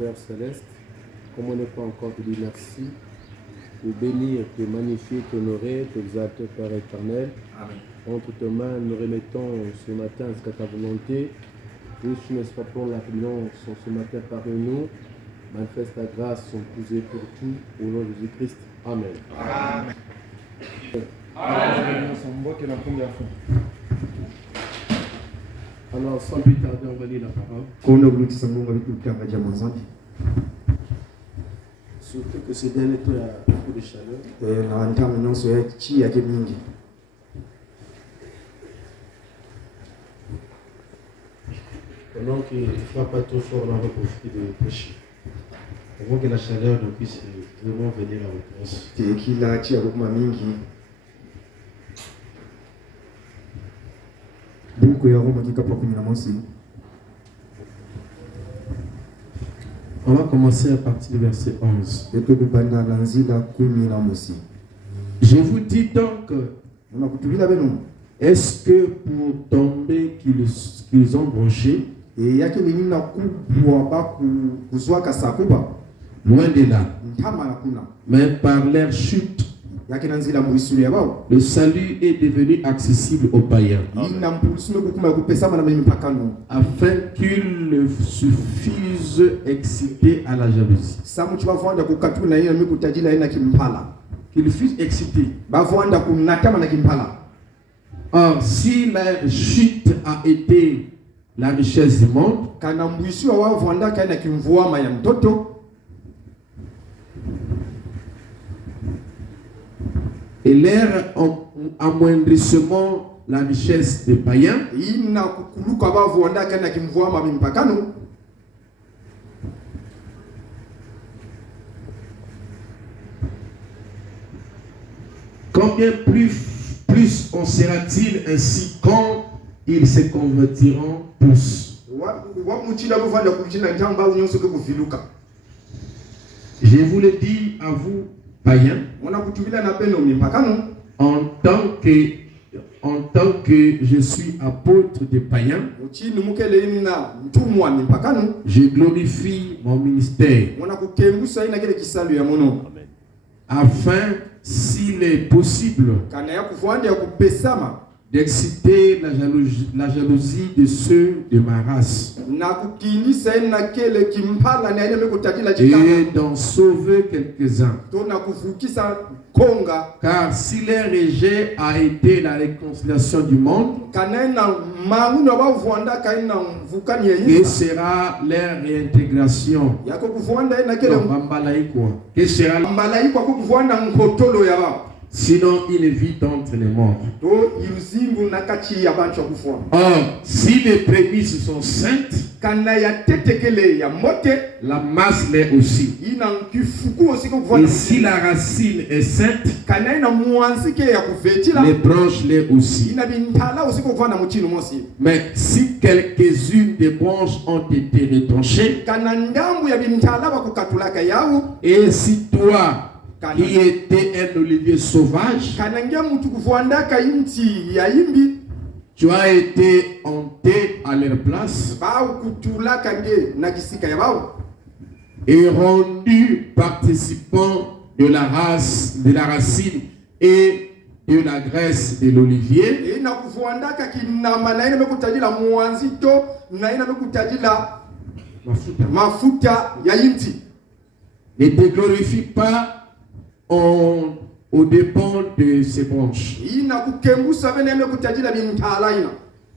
Père Céleste, comme on n'est pas encore te dire merci, te bénir, te magnifier, t'honorer, t'exalter, Père éternel. Amen. Entre tes mains, nous remettons ce matin ce qu'à ta volonté. Riche, n'est-ce pas, pour la réunion ce matin parmi nous. Manifeste ta grâce, son posé pour tout, au nom de Jésus-Christ. Amen. Amen. Alors, sans plus tarder, on va lire la parole. Surtout que ce dernier temps, il y a beaucoup de chaleur. Donc, il ne fera pas trop fort, on va profiter de prêcher. Avant que la chaleur ne puisse vraiment venir à votre On va commencer à partir du verset 11. Je vous dis donc, est-ce que pour tomber qu'ils ont bronché, loin de là, mais par leur chute, le salut est devenu accessible aux païens, afin qu'ils suffisent excités à la jalousie. Qu'ils fussent excités. Or, si la chute a été la richesse du monde, et leur amoindrissement la richesse des païens, combien plus en sera-t-il ainsi quand ils se convertiront tous? Je vous le dis à vous, païens, en tant que je suis apôtre des païens, je glorifie mon ministère, afin, s'il est possible, d'exciter la jalousie de ceux de ma race et d'en sauver quelques-uns. Car si leur rejet a été la réconciliation du monde, que sera leur réintégration? Que sera sinon il vit entre les morts. Or, si les prémices sont saintes, la masse l'est aussi. Et si la racine est sainte, les branches l'est aussi. Mais si quelques-unes des branches ont été retranchées, et si toi, qui était un olivier sauvage, tu as été hanté à leur place et rendu participant de la racine et de la graisse de l'olivier. Ne te glorifie pas au dépens de ces branches.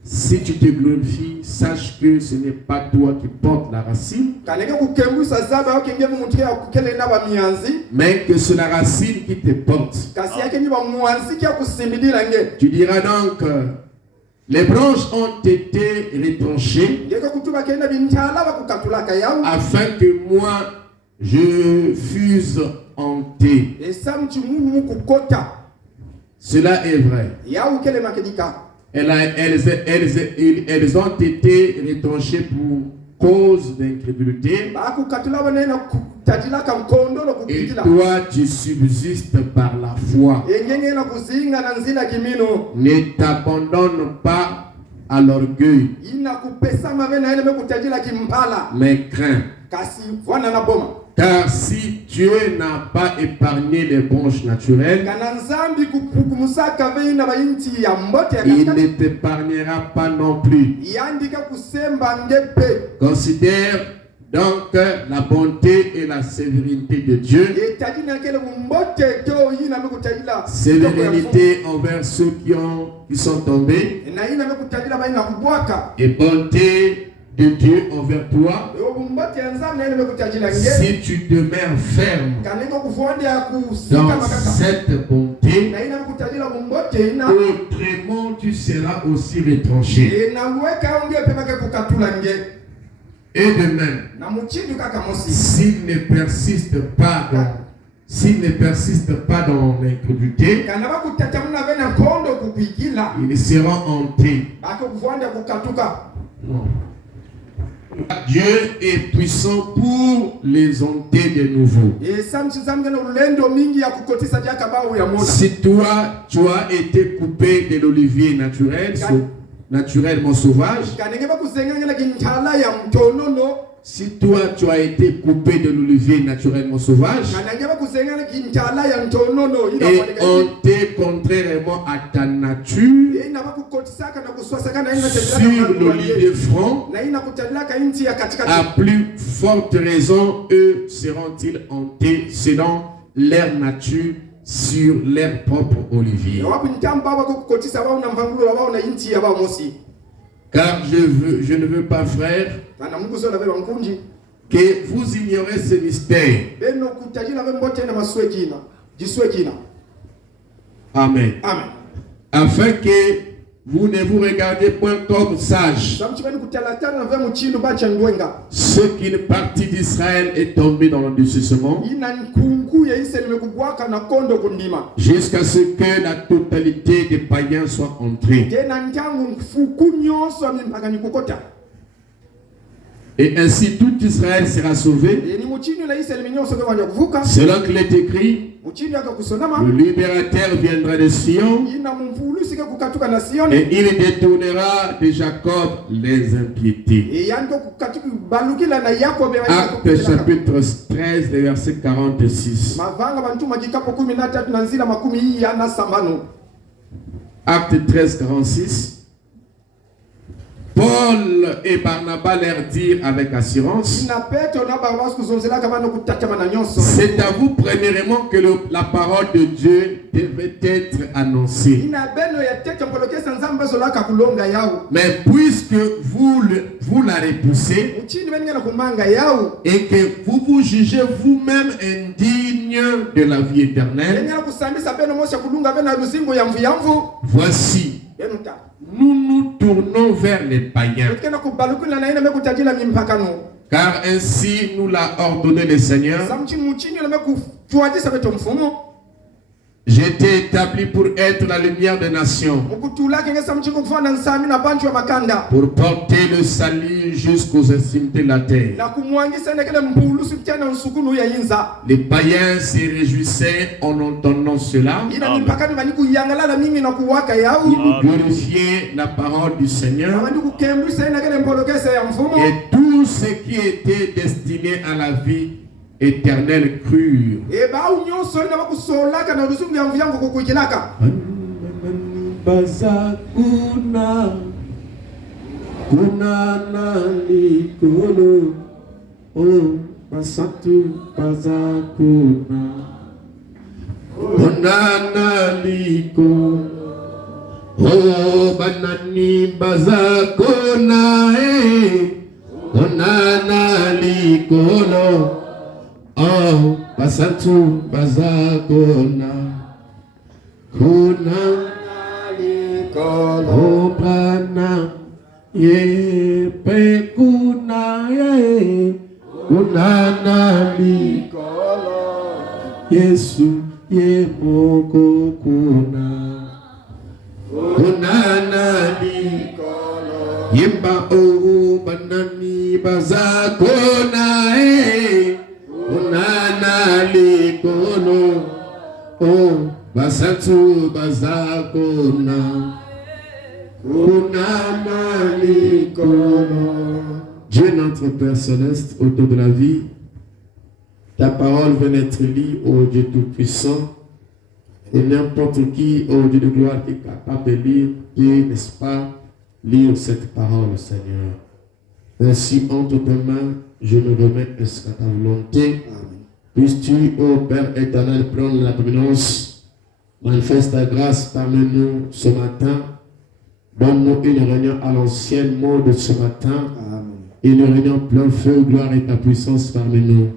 Si tu te glorifies, sache que ce n'est pas toi qui portes la racine, mais que c'est la racine qui te porte. Tu diras donc, les branches ont été retranchées afin que moi je fuse hanté. Cela est vrai. Elles ont été retranchées pour cause d'incrédulité. Et toi, tu subsistes par la foi. Ne t'abandonne pas à l'orgueil, mais crains. Car si Dieu n'a pas épargné les branches naturelles, il ne t'épargnera pas non plus. Considère donc la bonté et la sévérité de Dieu. Sévérité envers ceux qui sont tombés. Et bonté de Dieu envers toi. Si tu demeures ferme dans cette bonté, autrement tu seras aussi retranché. Et de même, s'il ne persiste pas dans l'incrédulité, il sera hanté. Non. Dieu est puissant pour les hanter de nouveau. Si toi, tu as été coupé de l'olivier naturellement sauvage, si toi tu as été coupé de l'olivier naturellement sauvage et hanté contrairement à ta nature sur l'olivier franc, à plus forte raison, eux seront-ils hantés selon leur nature sur leur propre olivier. Car je ne veux pas, frère, que vous ignorez ce mystère. Amen. Amen. Afin que vous ne vous regardez point comme sages. Ce qu'une partie d'Israël est tombée dans l'endurcissement, jusqu'à ce que la totalité des païens soit entrée. Et ainsi tout Israël sera sauvé. Selon qu'il est écrit, le libérateur viendra de Sion et il détournera de Jacob les impiétés. Actes chapitre 13, verset 46. Acte 13, 46. Paul et Barnabas leur dirent avec assurance, c'est à vous premièrement que la parole de Dieu devait être annoncée. Mais puisque vous la repoussez et que vous vous jugez vous-même indigne de la vie éternelle, voici, nous tournons vers les païens. Car ainsi nous l'a ordonné le Seigneur. J'étais établi pour être la lumière des nations, pour porter le salut jusqu'aux extrémités de la terre. Les païens se réjouissaient en entendant cela. Ils glorifiaient la parole du Seigneur. Et tout ce qui était destiné à la vie éternel crure. Oh, basatu bazakona, kuna oh bana ye pe kuna ye kuna nali Yesu ye moko kuna nali yemba oh banani bazakona Unana likono, oh basatu bazakona, unana likono. Dieu notre Père Céleste, auteur de la vie, ta parole vient être lue, ô Dieu Tout-Puissant, et n'importe qui, ô Dieu de gloire, qui est capable de lire, et n'est-ce pas, lire cette parole, Seigneur. Ainsi, entre tes mains, je me remets à ta volonté. Puisses-tu, ô Père éternel, prendre la prééminence, manifeste ta grâce parmi nous ce matin. Donne-nous une réunion à l'ancienne mode de ce matin. Une réunion plein feu, gloire et ta puissance parmi nous.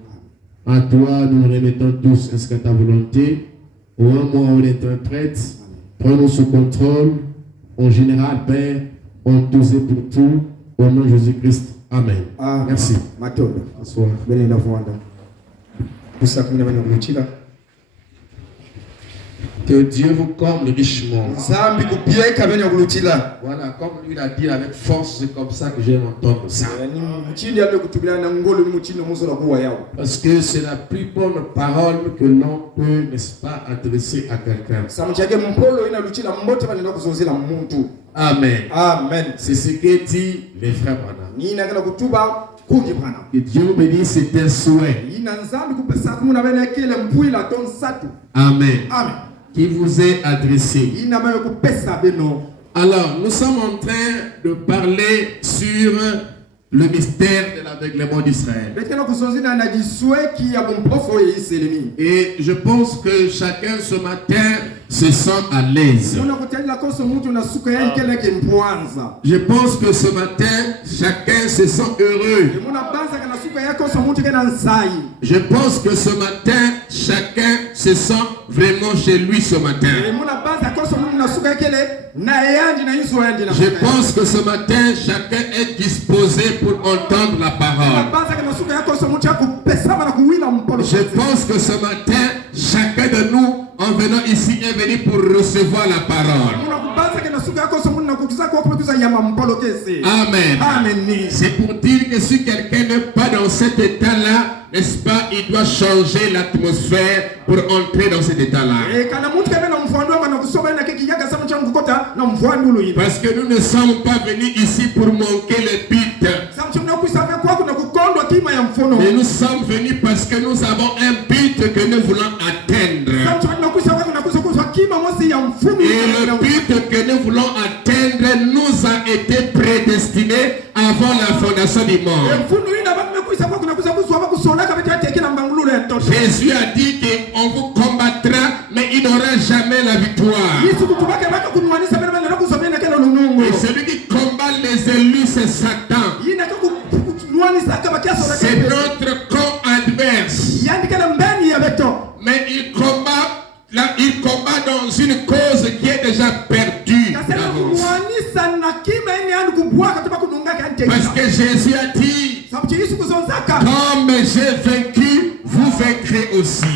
À toi, nous nous remettons tous à ta volonté. Au moment où on interprète, prends-nous sous contrôle. En général, Père, on tous et pour tout. Au nom de Jésus-Christ. Amen. Merci. Bonsoir. Que Dieu vous comble richement. Voilà, comme lui l'a dit avec force, c'est comme ça que j'aime entendre ça. Parce que c'est la plus bonne parole que l'on peut, n'est-ce pas, adresser à quelqu'un. Amen. Amen. C'est ce que dit les frères Branham. Que Dieu me dit c'est un souhait. Amen. Amen. Qui vous est adressé. Alors, nous sommes en train de parler sur le mystère de l'aveuglement d'Israël. Et je pense que chacun ce matin se sent à l'aise. Je pense que ce matin, chacun se sent heureux. Je pense que ce matin, chacun se sent vraiment chez lui ce matin. Je pense que ce matin, chacun est disposé pour entendre la parole. Je pense que ce matin, chacun de nous, en venant ici, est venu pour recevoir la parole. Amen. Amen. C'est pour dire que si quelqu'un n'est pas dans cet état-là, n'est-ce pas, il doit changer l'atmosphère pour entrer dans cet état-là. Parce que nous ne sommes pas venus ici pour manquer les buts. Mais nous sommes venus parce que nous avons un but que nous voulons atteindre. Et le but que nous voulons atteindre nous a été prédestiné avant la fondation du monde. Jésus a dit qu'on vous combattra, mais il n'aura jamais la victoire. Et celui qui combat les élus, c'est Satan. C'est notre camp adverse. Mais il combat dans une cause qui est déjà perdue d'avance. Parce que Jésus a dit, comme j'ai vaincu, vous vaincrez aussi.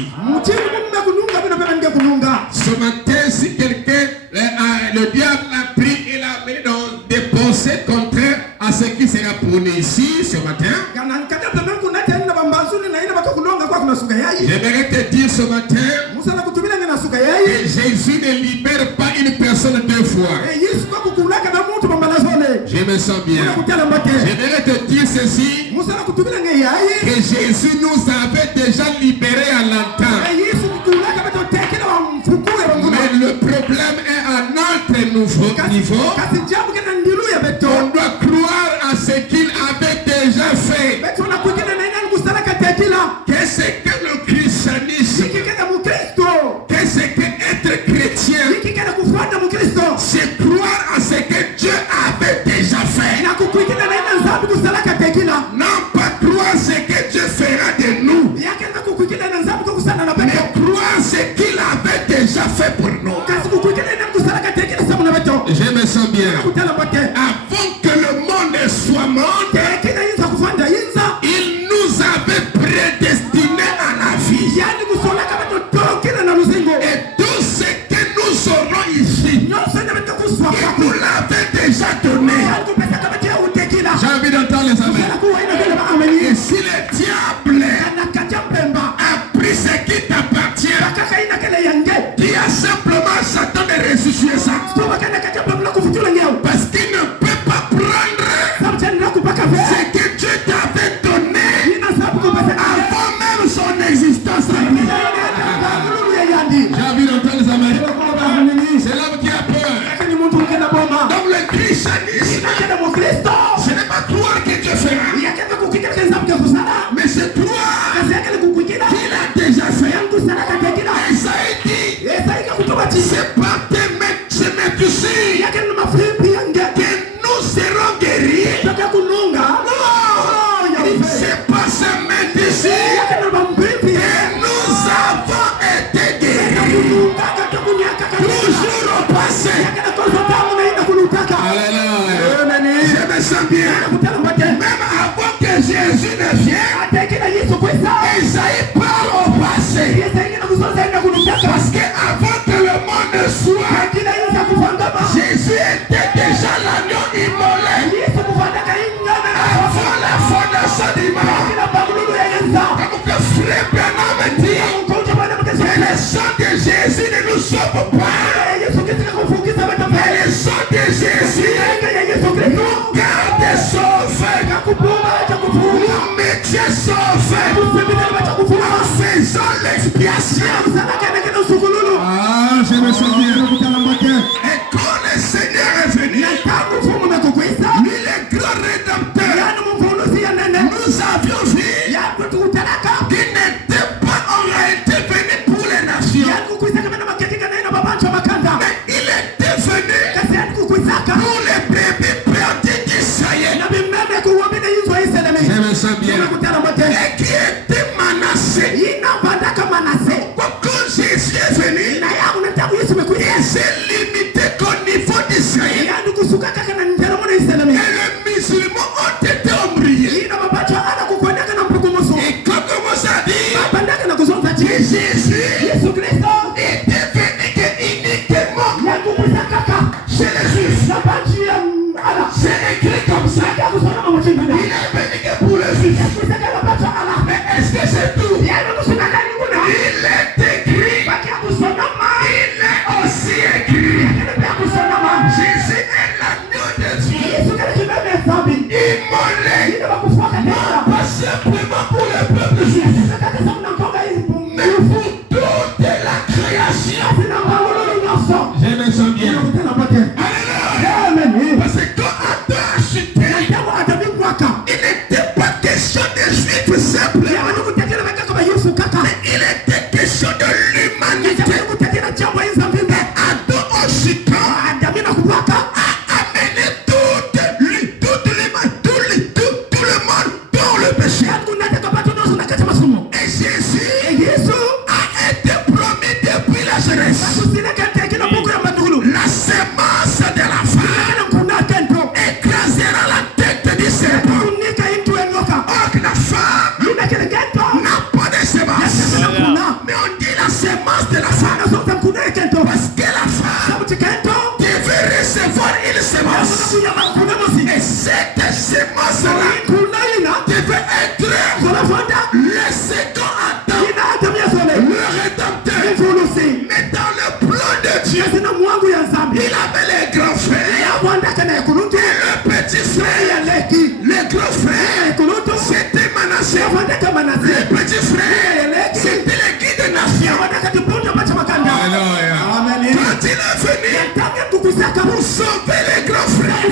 Ce matin, si quelqu'un, le diable l'a pris et l'a mis dans des pensées contraires à ce qui sera prôné ici ce matin, j'aimerais te dire ce matin que Jésus ne libère pas une personne deux fois. Je me sens bien. J'aimerais te dire ceci, que Jésus nous avait déjà libérés à longtemps. Mais le problème est à notre niveau. On doit croire à ce qu'il avait déjà fait. Qu'est-ce que le christianisme? Qu'est-ce que être chrétien? C'est croire à ce que Dieu avait déjà fait. Non pas croire ce que Dieu fera de nous, mais croire ce qu'il avait déjà fait pour nous. Je me sens bien. Avant que le monde soit monde, il nous avait prédestinés à la vie. Et tout ce que nous aurons ici, il nous l'avait déjà donné. J'ai envie d'entendre les amens. Et si le diable a pris ce qui t'appartient, qui a simplement Satan de ressusciter ça, parce qu'il ne peut Et le sang de Jésus ne nous sauve pas. Et le sang de Jésus nous garde sauvés. Nous maintient sauvés. En faisant l'expiation. Ah, je me souviens. Et quand le Seigneur est venu, lui le grand rédempteur, nous avions vu qu'il n'était pas en réalité venu pour les nations, mais il était venu pour les bébés perdus d'Israël. Je me sens bien. Et qui était menacés. Quand Jésus est venu, il s'est limité qu'au niveau d'Israël. Et les musulmans ont été ombriés. Et quand on commence à dire que Jésus était venu uniquement chez les Juifs. C'est écrit comme ça. Il est venu que pour les Juifs. Mais est-ce que c'est tout? Il est écrit. Il est aussi écrit. Jésus est l'agneau de Dieu. Immolé. Pas simplement pour le peuple juif, mais pour toute la création. Je me sens bien. Alléluia. Parce que quand Adam a chuté, il n'était pas question de juifs simples, mais il était question de l'humanité. Adam en chutant a amené tout le monde dans le péché. Et Jésus a été promis depuis la jeunesse. La semence de la femme écrasera la tête du serpent. Or que la femme n'a pas de semence. Mais on dit la semence de la femme. Parce que la femme devait recevoir une semence. Et cette semence-là devait être le second Adam, le rédempteur. Mais dans le plan de Dieu, il avait les grands frères et le petit frère. Le grand frère, c'était Manassé. Le petit frère, c'était le guide de nation. Alléluia. Quand il est venu pour sauver les grands frères,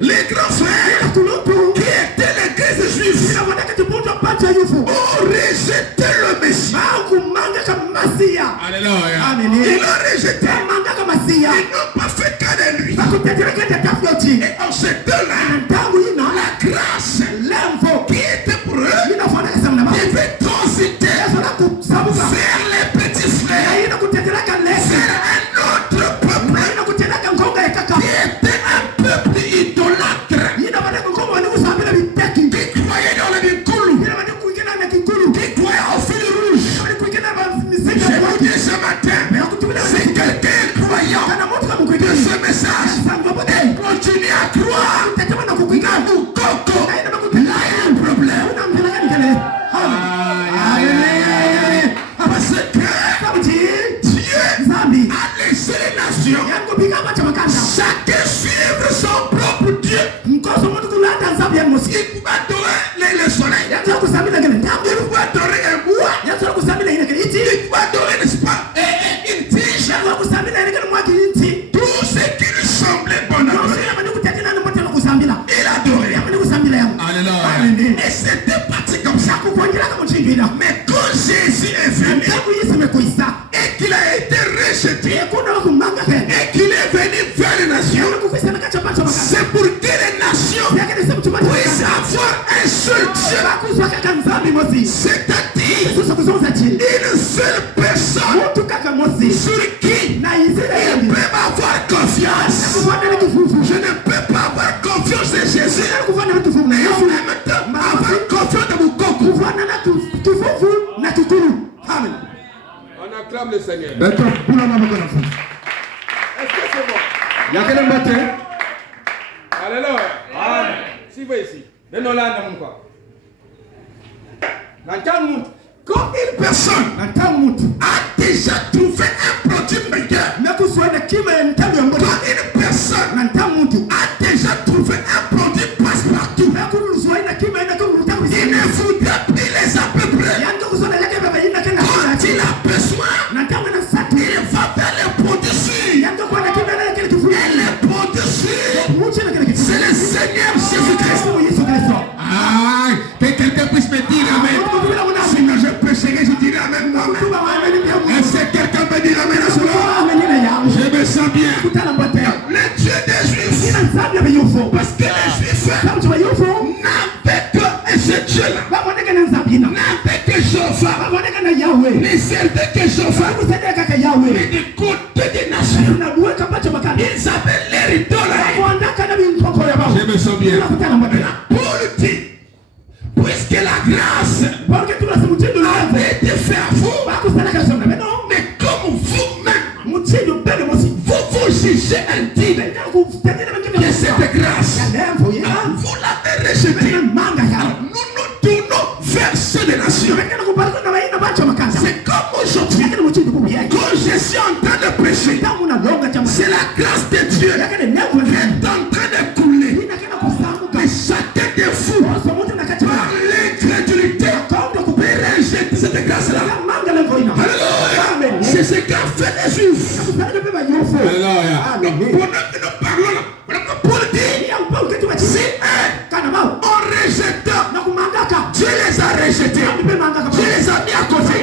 les grands frères qui étaient l'église juive ont rejeté le Messie. Alléluia. Ils l'ont rejeté. Ils n'ont pas fait cas de lui. Et en ce temps-là, la grâce qui était pour eux devait transiter vers les petits frères, vers un autre peuple qui était un peuple idolâtre, qui croyait dans le Bikulu, qui croyait au fil rouge. Je vous dis ce matin, si quelqu'un est croyant de ce message et continue à croire à Moukoko, là il y a un problème. Parce que Dieu a laissé les nations chacun suivre son propre Dieu. Il pouvait adorer le soleil, il pouvait adorer un bois, il pouvait adorer, n'est-ce pas, une tige, tout ce qui lui semblait bon à adorer. Il adorait. Alléluia. Et c'était parti comme ça. Mais quand Jésus est venu et qu'il a été rejeté et qu'il est venu vers les nations, c'est pour que les nations puissent avoir un seul Dieu, c'est-à-dire une seule personne sur qui ils peuvent avoir confiance. Je ne peux pas avoir confiance en Jésus et en même temps avoir confiance en Moukoko. Amen. On acclame le Seigneur. Est-ce que c'est bon? Alléluia. Amen. Si vous ici. Quand une personne a déjà trouvé un produit meilleur, quand une personne a déjà trouvé un produit passe-partout, il ne voudra plus les à peu près. Quand il a besoin, il va vers les produits sûrs. Et les produits sûrs, c'est le Seigneur Jésus-Christ. Que quelqu'un puisse me dire amen. Sinon je prêcherai, je dirai amen. Est-ce que quelqu'un peut dire amen à cela? Je me sens bien. Le Dieu des Juifs, parce que les Juifs n'avaient que ce Dieu-là, n'avaient que Jéhovah, ne servaient que Jéhovah, mais du côté des nations, ils avaient l'air idolâtres. Je me sens bien. Paul dit, puisque la grâce avait été faite à vous, mais comme vous-même, vous vous jugez indigne de cette grâce, vous l'avez rejetée. Nous nous tournons vers ceux des nations. C'est comme aujourd'hui, quand je suis en train de prêcher, c'est la grâce de Dieu qui est en train de couler. Mais chacun de vous, par l'incrédulité, peut rejeter cette grâce-là. C'est ce qu'a fait les Juifs. Alléluia. Donc, pendant que nous parlons, Paul dit, si on rejette, Dieu les a rejetés, Dieu les a mis à côté,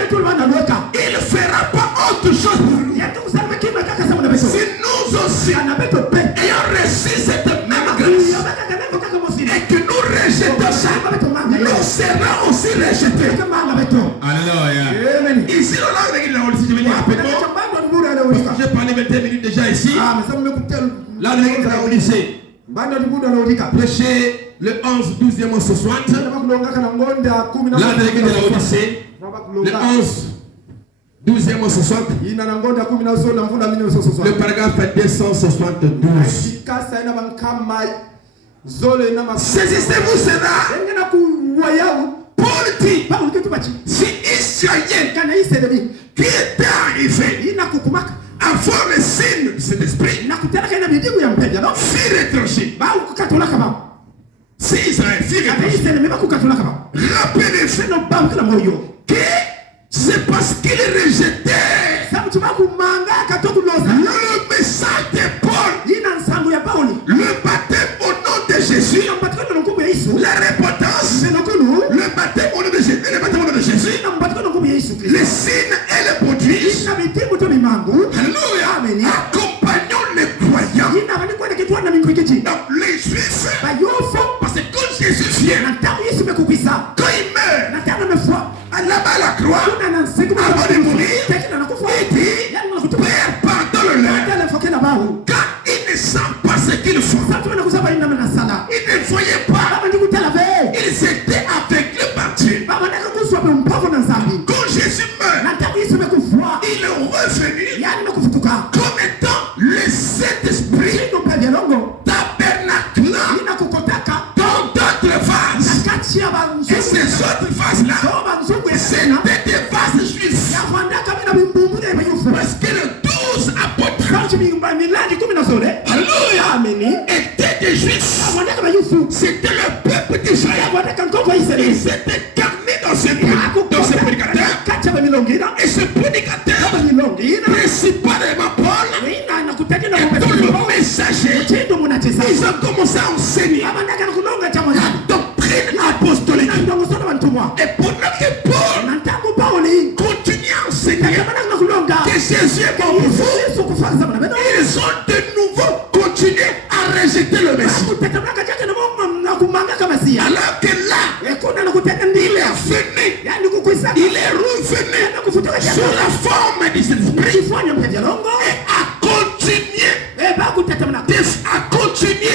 il ne fera pas autre chose. Si nous aussi ayons reçu cette même grâce et que nous rejetons ça, nous serons aussi rejetés. Alléluia. Ici, je vais dire rapidement, j'ai parlé 21 minutes déjà ici. Là, on est à l'Odyssée. Prêcher le 11, 12e au 60. Là, on est à l'Odyssée. Le 11, 12e au 60. Le paragraphe 272. Saisissez-vous cela. Paul dit, si Israël qui était arrivé avant le signe de cet esprit, fit retrancher. Si Israël fit retrancher, rappelez-vous que c'est parce qu'il rejetait le message de Paul, le baptême au nom de Jésus, la repentance, le baptême au nom de Jésus, les signes et les produits. Alléluia. Accompagnons les croyants. Donc les Juifs, parce que quand Jésus vient, quand il meurt, là-bas à la croix, avant de mourir, il dit, Père, pardonne-leur, car ils ne savent pas ce qu'ils font. Ils ne voyaient pas. Ils étaient aveuglés par Dieu. Quand Jésus meurt, il est revenu comme étant le Saint-Esprit tabernaculant dans d'autres vases. Et ces autres vases-là, c'était des vases juifs. Parce que les 12 apôtres, alléluia, étaient des juifs. C'était le peuple d'Israël. Ils étaient carnés dans ce prédicateur. Et ce prédicateur, principalement Paul, étant le messager, ils ont commencé à enseigner la doctrine apostolique. Et pendant que Paul continue à enseigner que Jésus est mort pour vous, ils ont de nouveau continué à rejeter le Messie. Alors que là, il est venu, il est revenu sous la forme de cet esprit et a continué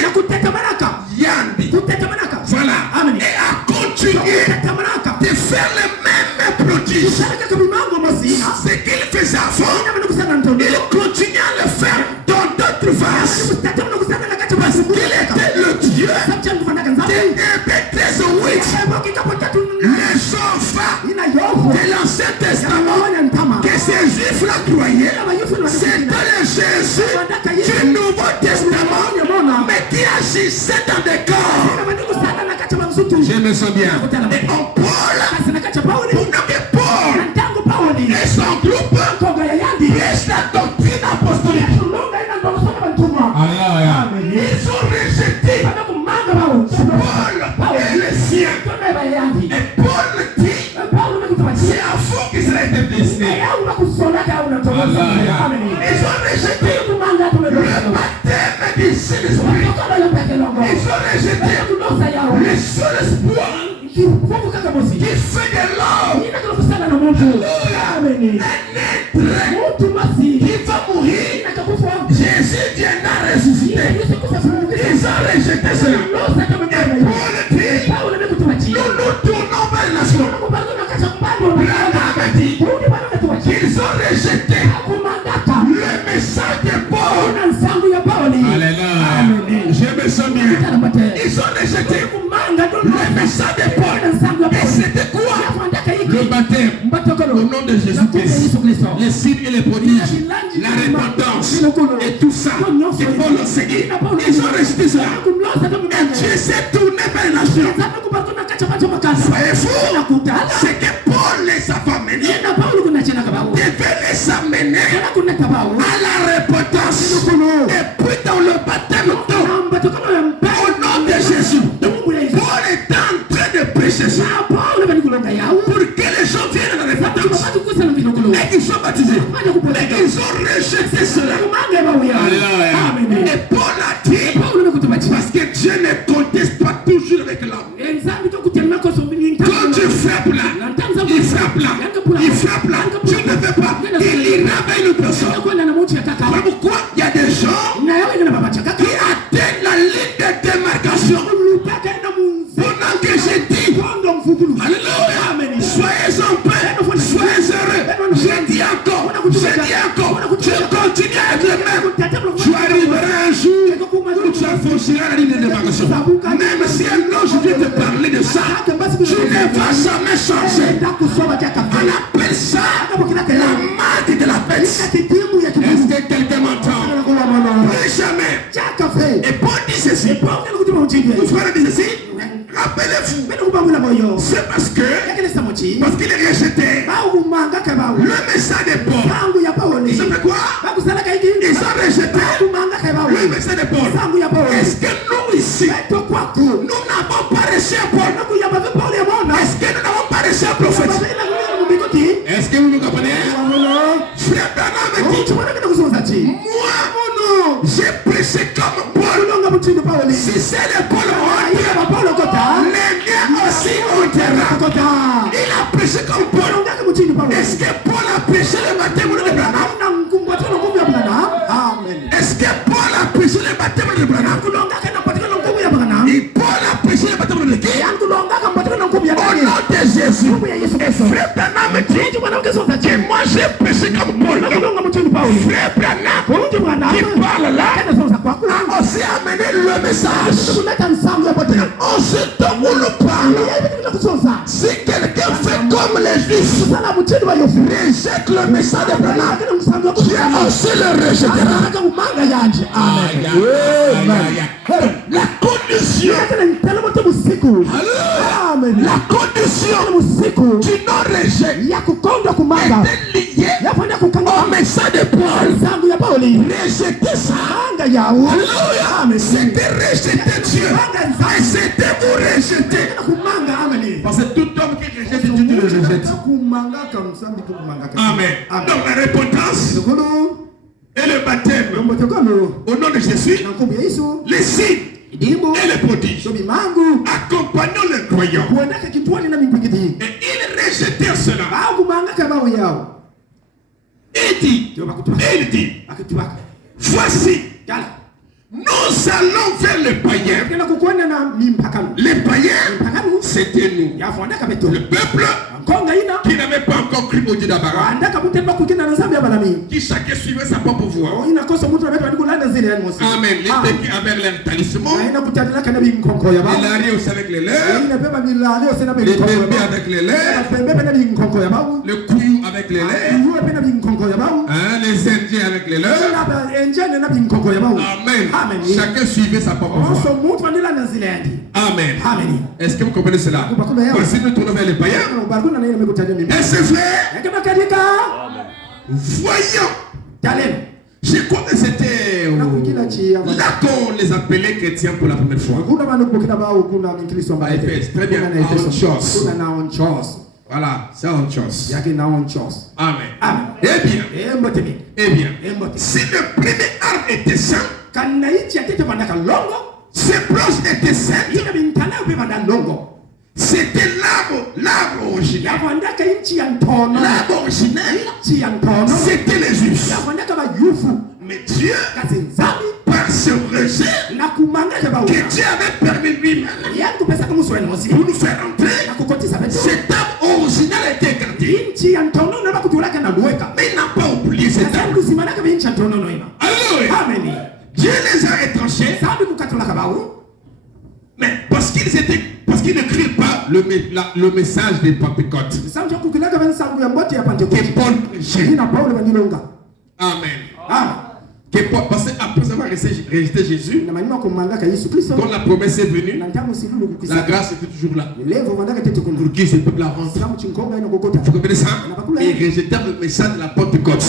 Yandi. Voilà. Et a continué de faire les mêmes produits. Ce qu'il faisait avant, il continue à le faire dans d'autres vases. Parce qu'il était le Dieu de Béthès. Les enfants de l'Ancien Testament que ces Juifs-là croyaient, c'était le Jésus du Nouveau Testament, mais qui agissait dans des corps. Je me sens bien. Et en Paul, pour nommer Paul et son groupe, prêche la doctrine apostolique. Ils ont rejeté Paul et les siens. Et Paul dit, c'est à vous qui sera été destiné. Ils ont rejeté le baptême du Saint-Esprit. Ils ont rejeté le seul espoir qui fait de l'homme un être qui va mourir. Jésus viendra ressusciter. Ils ont rejeté cela. Et Paul dit, nous nous tournons vers la nation. Ils ont rejeté le message de Paul. Alléluia. Je me sens bien. Ils ont rejeté le message de Paul. Et c'était quoi? Le baptême au nom de Jésus-Christ. Les signes et les prodiges, la repentance et tout ça. Et Paul a segué. Ils ont rejeté cela. Et Dieu s'est tourné vers la nation. Voyez-vous, c'est que Paul les a amenés, devait les amener à la repentance. Et puis dans le baptême, au nom de Jésus, Paul est en train de prêcher ça pour que les gens viennent à la repentance et qu'ils soient baptisés. Et ils ont rejeté cela. Et Paul a dit, parce que Dieu ne conteste pas toujours avec l'homme. Quand tu frappes là, il frappe là, il frappe là, tu ne veux pas, il ira vers une personne. Pourquoi il y a des gens qui atteignent la ligne de démarcation pendant que je dis, alléluia, soyez en paix, soyez heureux. Je dis encore, tu continues à être le même. Tu arriveras un jour où tu affranchiras la ligne de démarcation. Même si un ange vient te parler de ça, tu ne vas jamais changer. On appelle ça la marque de la bête. Est-ce que quelqu'un m'entend? Plus jamais. Et Paul dit ceci. Vous frères dit ceci. Rappelez-vous. C'est parce qu'il est rejeté le message de Paul. Ils ont fait quoi? Ils ont rejeté le message de Paul. Est-ce que nous ici, nous n'avons pas reçu un Paul? Est-ce que nous n'avons pas reçu un prophète? Est-ce que vous me comprenez? Frère Branham dit, moi, j'ai prêché comme Paul. Si c'est le Paul, les miens aussi ont. Il a prêché comme Paul. Est-ce que Paul a prêché le baptême de Branham? Amen. Est-ce que Paul a prêché le baptême de Branham? Et Paul a prêché le baptême de qui? Au nom de Jésus. Et frère Branham dit que moi j'ai prêché comme Paul. Frère Branham qui parle là a aussi amené le message. On se tombe le parle. Si quelqu'un fait comme les Juifs, rejette le message de Branham, Dieu aussi le rejettera. La condition, la condition du non-rejet était liée au message de Paul. Rejeter ça, c'était rejeter Dieu. Et c'était vous rejeter. Parce que tout homme qui rejette Dieu, tu le rejettes. Amen. Donc la repentance et le baptême au nom de Jésus, les signes et les prodiges accompagnant les croyants. Et ils rejetèrent cela. Il dit, voici, nous allons vers les païens. Les païens, c'était nous. Le peuple qui n'avait pas encore encore cru au Dieu d'Abraham. Qui chacun suivait sa propre voie. Amen. Les qui avec leur talisman. Les lariés aussi avec les lèvres. Les bébés avec les lèvres. Le couillou avec les lèvres. Les Indiens avec les lèvres. Amen. Chacun suivait sa propre voie. Amen. Est-ce que vous comprenez cela? Voici nous tournons vers les païens. Et c'est vrai. Voyons. Je crois que c'était là qu'on les appelait chrétiens pour la première fois. À Éphèse. Très bien. Voilà, c'est une chose. Amen. Eh bien, si le premier arbre était saint, ses branches étaient saintes, c'était l'arbre original. L'arbre original, c'était les Juifs. Mais Dieu, par ce rejet que Dieu avait permis lui-même pour nous faire entrer, cet arbre original a été gardé. Mais il n'a pas oublié cet arbre. Alléluia. Dieu les a retranchés. Mais parce qu'ils ne crient pas le message de Pentecôte que Paul prêchait. Amen. Parce qu'après avoir rejeté Jésus, quand la promesse est venue, la grâce était toujours là. Pour qui ce peuple a rentré. Vous comprenez ça? Et rejeter le message de la Pentecôte.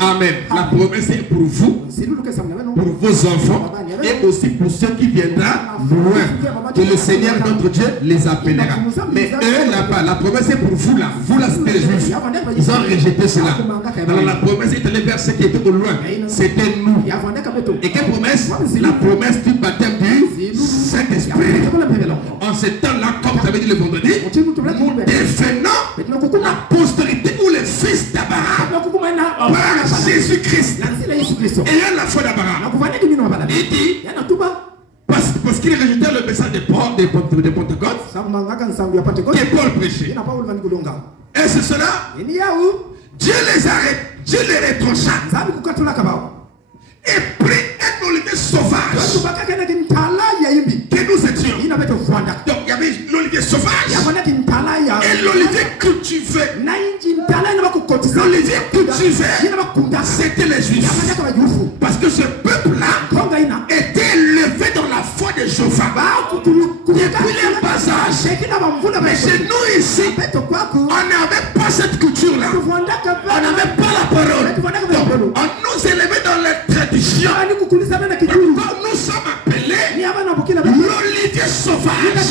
Amen. La promesse est pour vous, pour vos enfants, et aussi pour ceux qui viendront loin. Que le Seigneur notre Dieu les appellera. Mais eux là-bas, la promesse est pour vous là. Vous là, c'était les Juifs. Ils ont rejeté cela. Alors la promesse est allée vers ceux qui étaient au loin. C'était nous. Et quelle promesse? La promesse du baptême du Saint-Esprit. En ce temps-là, comme j'avais dit le vendredi, nous défendons la postérité ou les fils d'Abraham par Jésus-Christ. Ayant la foi d'Abraham. Il dit, parce qu'il rejetait le message de Pentecôte, que Paul prêchait. Et c'est cela. Dieu les arrête, Dieu les retrancha et prit un olivier sauvage que nous étions. Donc il y avait l'olivier sauvage et l'olivier cultivé. L'olivier cultivé, c'était les Juifs. Parce que ce peuple-là était élevé dans la foi de Jéhovah depuis les bas âges. Mais chez nous ici, on n'avait pas cette culture-là. On n'avait pas la parole. Donc, on nous élevait dans les traditions. Nous sommes appelés l'olivier sauvage.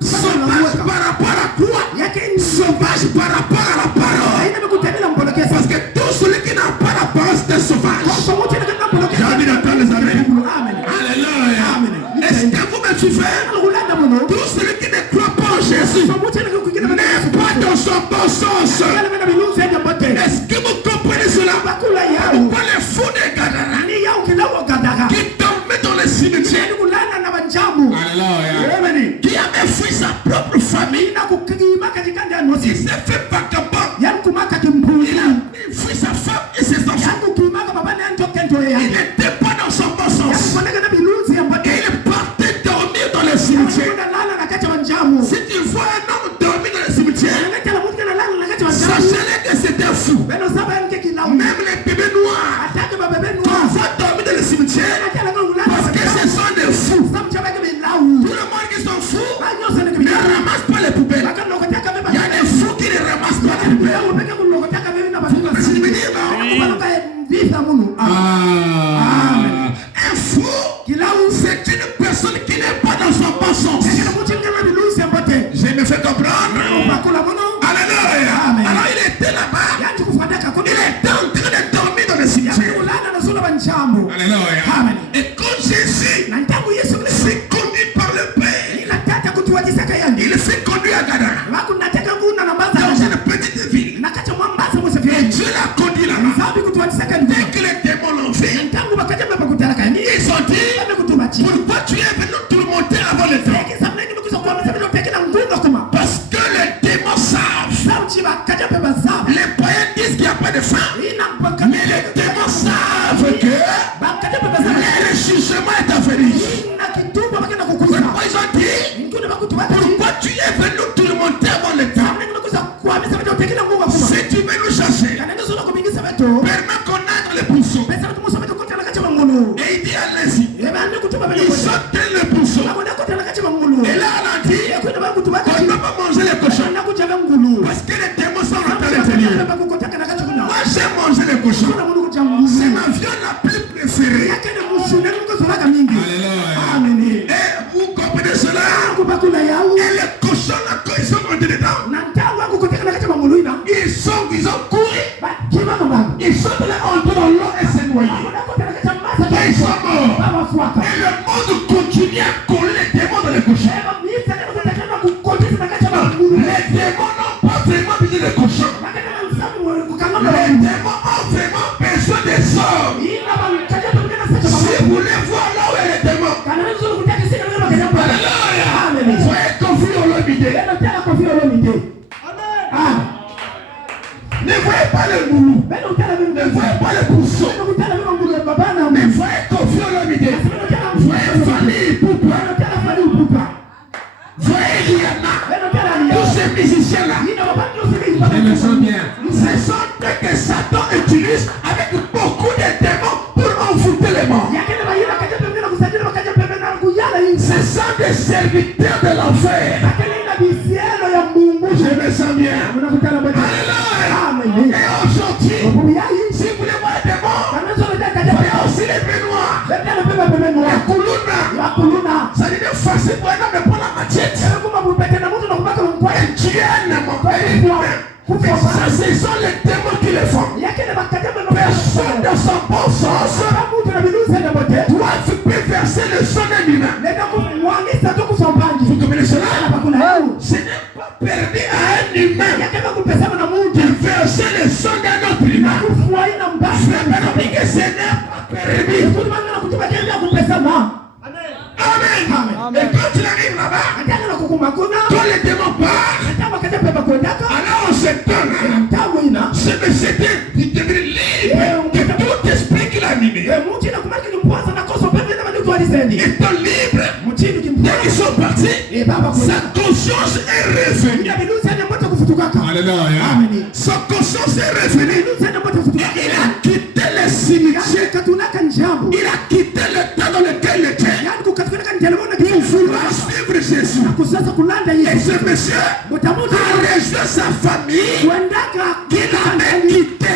Sauvage par rapport à quoi? Sauvage par rapport à la parole. Parce que tout celui qui n'a pas la parole, c'est sauvage. J'ai envie d'entendre les amis. Alléluia. Est-ce que vous me suivez? Tout celui qui ne croit pas en Jésus n'est pas dans son bon sens. Est-ce que vous comprenez cela? Ou pas les fous de Gadara qui dormaient dans les cimetières. Alléluia. Qui avait fui sa propre famille. Il s'est fait vagabond. Il a fui sa femme et ses enfants. Il n'était pas dans son bon sens. Et il partait dormir dans les cimetières. Si tu vois un homme dormir dans les cimetières, sachez que c'était fou. Même les bébés noirs, quand on va dormir dans les cimetières, parce que ce sont des fous. Tout le monde qui sont fous ne ramasse pas les poubelles. Il y a des fous qui ne ramassent pas les poubelles. Un fou, c'est une personne qui n'est pas dans son bon sens. Je me fais comprendre. Alléluia. Alors il était là-bas. Il était en train de dormir dans le cimetière. Alléluia. Et quand Jésus s'est conduit par le Père, il s'est conduit à Gadara, dans une petite ville. Et Dieu l'a conduit là-bas. Dès que les démons l'ont vu, ils ont dit, pourquoi tu es venu tout monter avant le temps? Parce que les démons savent manger les cochons. Parce que les démons sont rentrés à l'intérieur. Moi, j'ai mangé les cochons. C'est ma viande la plus préférée. Alléluia. Et vous comprenez cela? Et les cochons, là, quand ils sont montés dedans, ils ont couru. Ils sont entrés dans l'eau et s'est noyés. Et ils sont morts. Et le monde continue à coller les démons dans les cochons. Les démons n'ont pas vraiment besoin des cochons. Les démons ont vraiment besoin des hommes. Si vous voulez voir là où est les démons, soyez confiés au Lomide. Ne voyez pas le moulou. Ne voyez pas le pousson. Mais voyez confiés au Lomide. Voyez Fanny Poupa. Voyez Rihanna. Tous ces musiciens-là. Ce sont eux que Satan utilise avec beaucoup de démons pour envoûter les morts. Ce sont des serviteurs de l'enfer. Je me sens bien. Alléluia. Et aujourd'hui, si vous voulez voir des morts, voyez aussi les Bénois. La Kuluna. Ça dit de facile pour un homme de prendre la machette. Et tuer un homme. Ça, ce sont les démons qui le font. Personne de son bon sens doit verser le sang d'un humain. Vous comprenez cela? Ce n'est pas permis à un humain de verser le sang d'un autre humain. Ce n'est pas permis. Amen. Et quand il arrive là-bas, quand les démons partent, alors on s'étonne. Ce monsieur il devrait libre de tout esprit qu'il a animé. Étant libre, dès qu'ils sont partis, sa conscience est revenue. Alléluia. Sa conscience est revenue. Et il a quitté le cimetière. Il a quitté le temps dans lequel il était. Pour vouloir suivre Jésus. Et ce monsieur a rejoint sa famille qu'il avait quitté.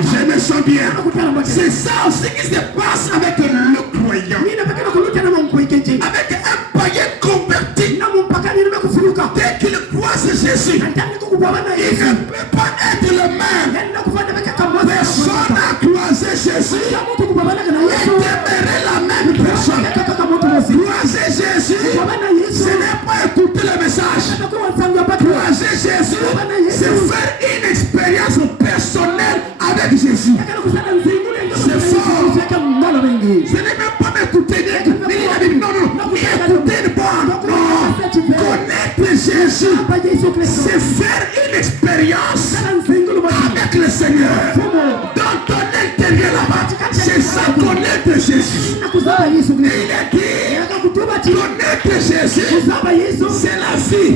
Je me sens bien. C'est ça aussi qui se passe avec le croyant. Avec un païen converti. Dès qu'il croise Jésus, il ne peut pas être le même. Personne n'a croisé Jésus et demeurer la même personne. Croiser Jésus, ce n'est pas écouter le message. Croiser Jésus, c'est faire une expérience personnelle avec Jésus. C'est fort. Ce n'est même pas m'écouter. Non. Écouter une bande. Non. Connaître Jésus, c'est faire une expérience avec le Seigneur. Dans ton intérieur là-bas, c'est ça, connaître Jésus. Et il a dit, connaître Jésus, c'est la vie.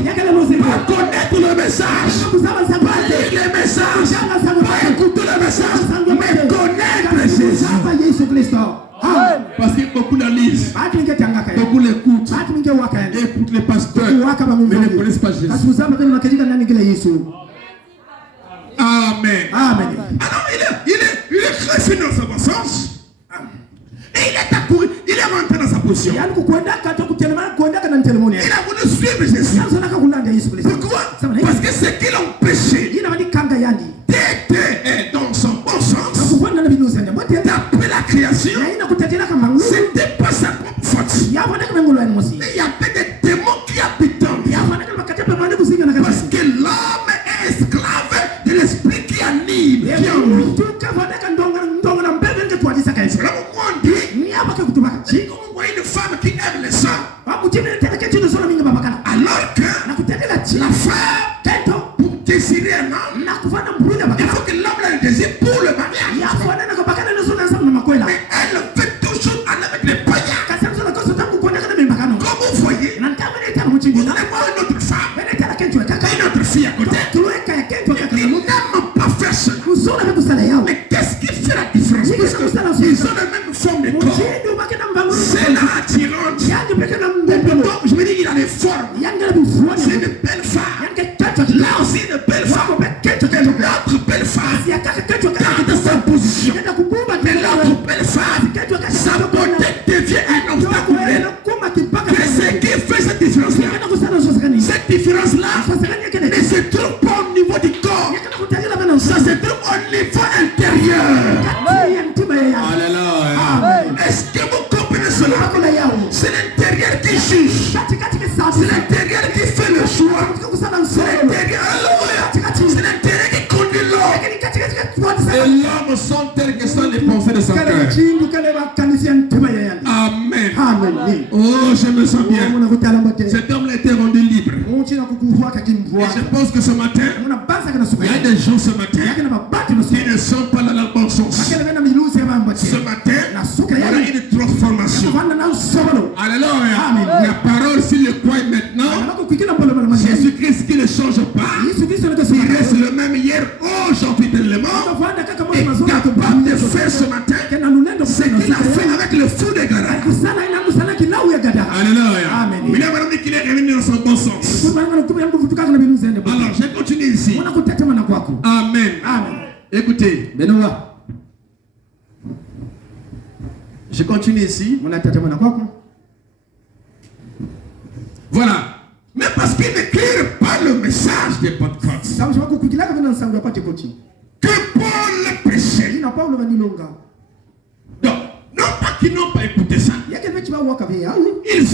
Pas connaître le message, pas lire le message, pas écouter le message, mais connaître Jésus. Parce que beaucoup le lisent, beaucoup l'écoutent, écoutent les pasteurs, mais ne connaissent pas Jésus. Amen. Alors il est resté dans sa sens. Et il est accouru, il est rentré dans sa position. Il a voulu suivre Jésus. Pourquoi? Parce que ce qu'il a empêché d'être dans son bon sens, d'après la création, c'était pas sa propre faute. Il y avait des démons qui habitent en lui. Parce que l'homme est esclave de l'esprit qui anime, qui en lui. C'est là où on dit, si on voit une femme qui aime le sang, alors que la femme, pour désirer un homme, il faut que l'homme ait un désir pour le mariage. Mais elle fait toujours avec les païens. Comme vous voyez, vous allez voir une autre femme, une autre fille à côté, qui n'aime pas faire cela. Mais qu'est-ce qui fait la différence? Parce qu'ils ont la même forme de corps. C'est la attirante. Je me dis qu'il a des formes. C'est une belle forme. ressent telles que sont les pensées de son cœur. Amen. Oh, je me sens bien. Cet homme a été rendu libre. Et je pense que ce matin, il y a des gens ce matin qui ne sont pas dans leur bon sens. Ce matin, il y aura une transformation. Alléluia. La parole, s'il le croit maintenant, Jésus-Christ qui ne change pas, il reste le même hier, aujourd'hui, tellement, et capable de faire ce matin ce qu'il a fait avec le fou de Gadara. Alléluia. Il a dit qu'il est revenu dans son bon sens. Alors, je continue ici. Amen. Écoutez, je continue ici. Voilà. Mais parce qu'ils n'écrivent pas le message des podcasts. Que Paul prêchait. Donc, non pas qu'ils n'ont pas écouté ça. Ils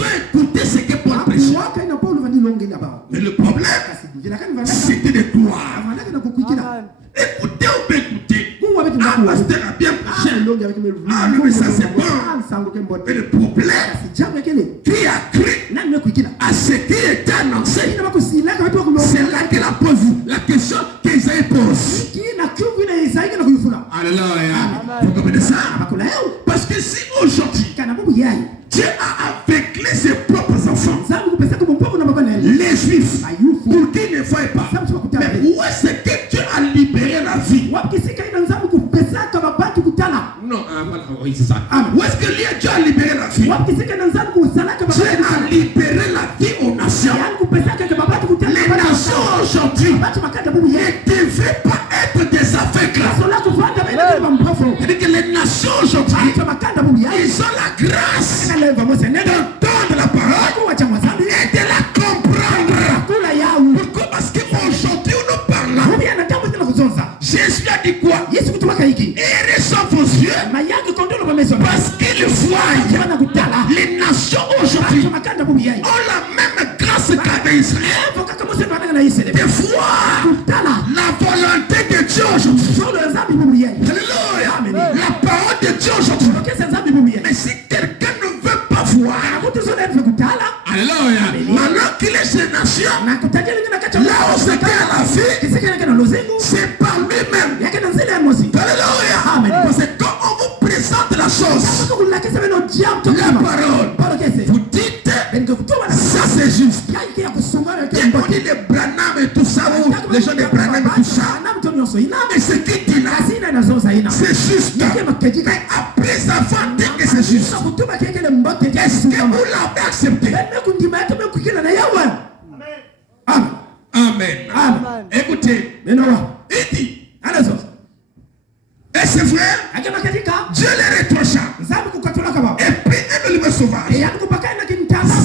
ont écouté ce que Paul prêchait. Mais le problème, c'était de croire. Écoutez ou pas écouter. Ah, pasteur a bien prêché. Ah, le message c'est bon. Mais le problème, qui a cru à ce qui était annoncé, c'est là qu'elle a posé la question qu'Isaïe pose. Alléluia. Vous comprenez ça? Parce que si aujourd'hui, Dieu a aveuglé ses propres enfants, les Juifs, pour qu'ils ne voient pas, mais où est-ce que Dieu a libéré la vie? Non, voilà, oui, c'est ça. Où est-ce que Dieu a libéré la vie? Dieu a libéré la vie aux nations. Les nations aujourd'hui ne devaient pas être des aveugles. C'est-à-dire que les nations aujourd'hui, ils ont la grâce d'entendre la parole et de la comprendre. Pourquoi? Parce qu'aujourd'hui nous parlons. Jésus a dit quoi? Et reçoit vos yeux parce qu'ils voient. Les nations aujourd'hui ont la même grâce qu'avait Israël de voir la volonté de Dieu aujourd'hui. Alléluia. La parole de Dieu aujourd'hui. Mais si quelqu'un ne veut pas voir, alléluia, maintenant qu'il est chez les nations, là où c'est qu'il y a la vie, c'est par lui-même. Alléluia. Parce que quand on vous présente la chose, la parole, vous dites ça c'est juste. Et on dit les Branham et tout ça, les gens de Branham et tout ça. Mais ce qu'il dit là, c'est juste. Mais après avoir dit que c'est juste, est-ce que vous l'avez accepté? Amen. Écoutez, il dit, et c'est vrai, Dieu les reprocha. Et puis il me sauvage.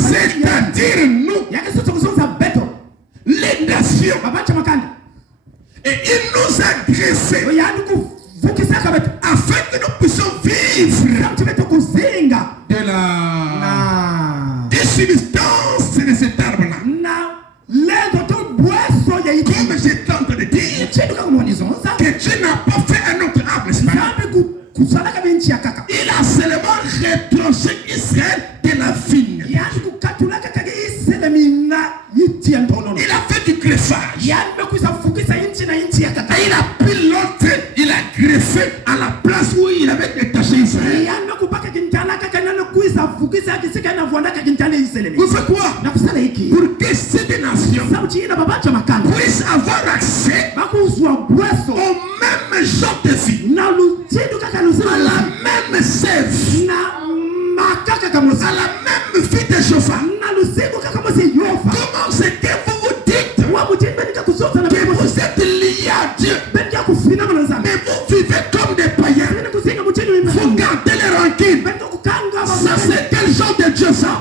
C'est-à-dire nous, les nations. Et il nous a greffés afin que nous puissions vivre de la substance de cet arbre-là. Comme j'étais en train de dire que Dieu n'a pas fait un autre arbre. Il a seulement retranché Israël de la vigne. Il a fait du greffage. Et il a pris l'autre, il a greffé à la place où il avait détaché Israël. Vous faites quoi? Pour que ces nations puissent avoir accès au même genre de vie, à la même sève, à la même vie de chauffard. Comment c'est que vous vous dites que vous êtes liés à Dieu, mais vous vivez comme des païens? Vous gardez les rancunes. Ça c'est quel genre de Dieu ça?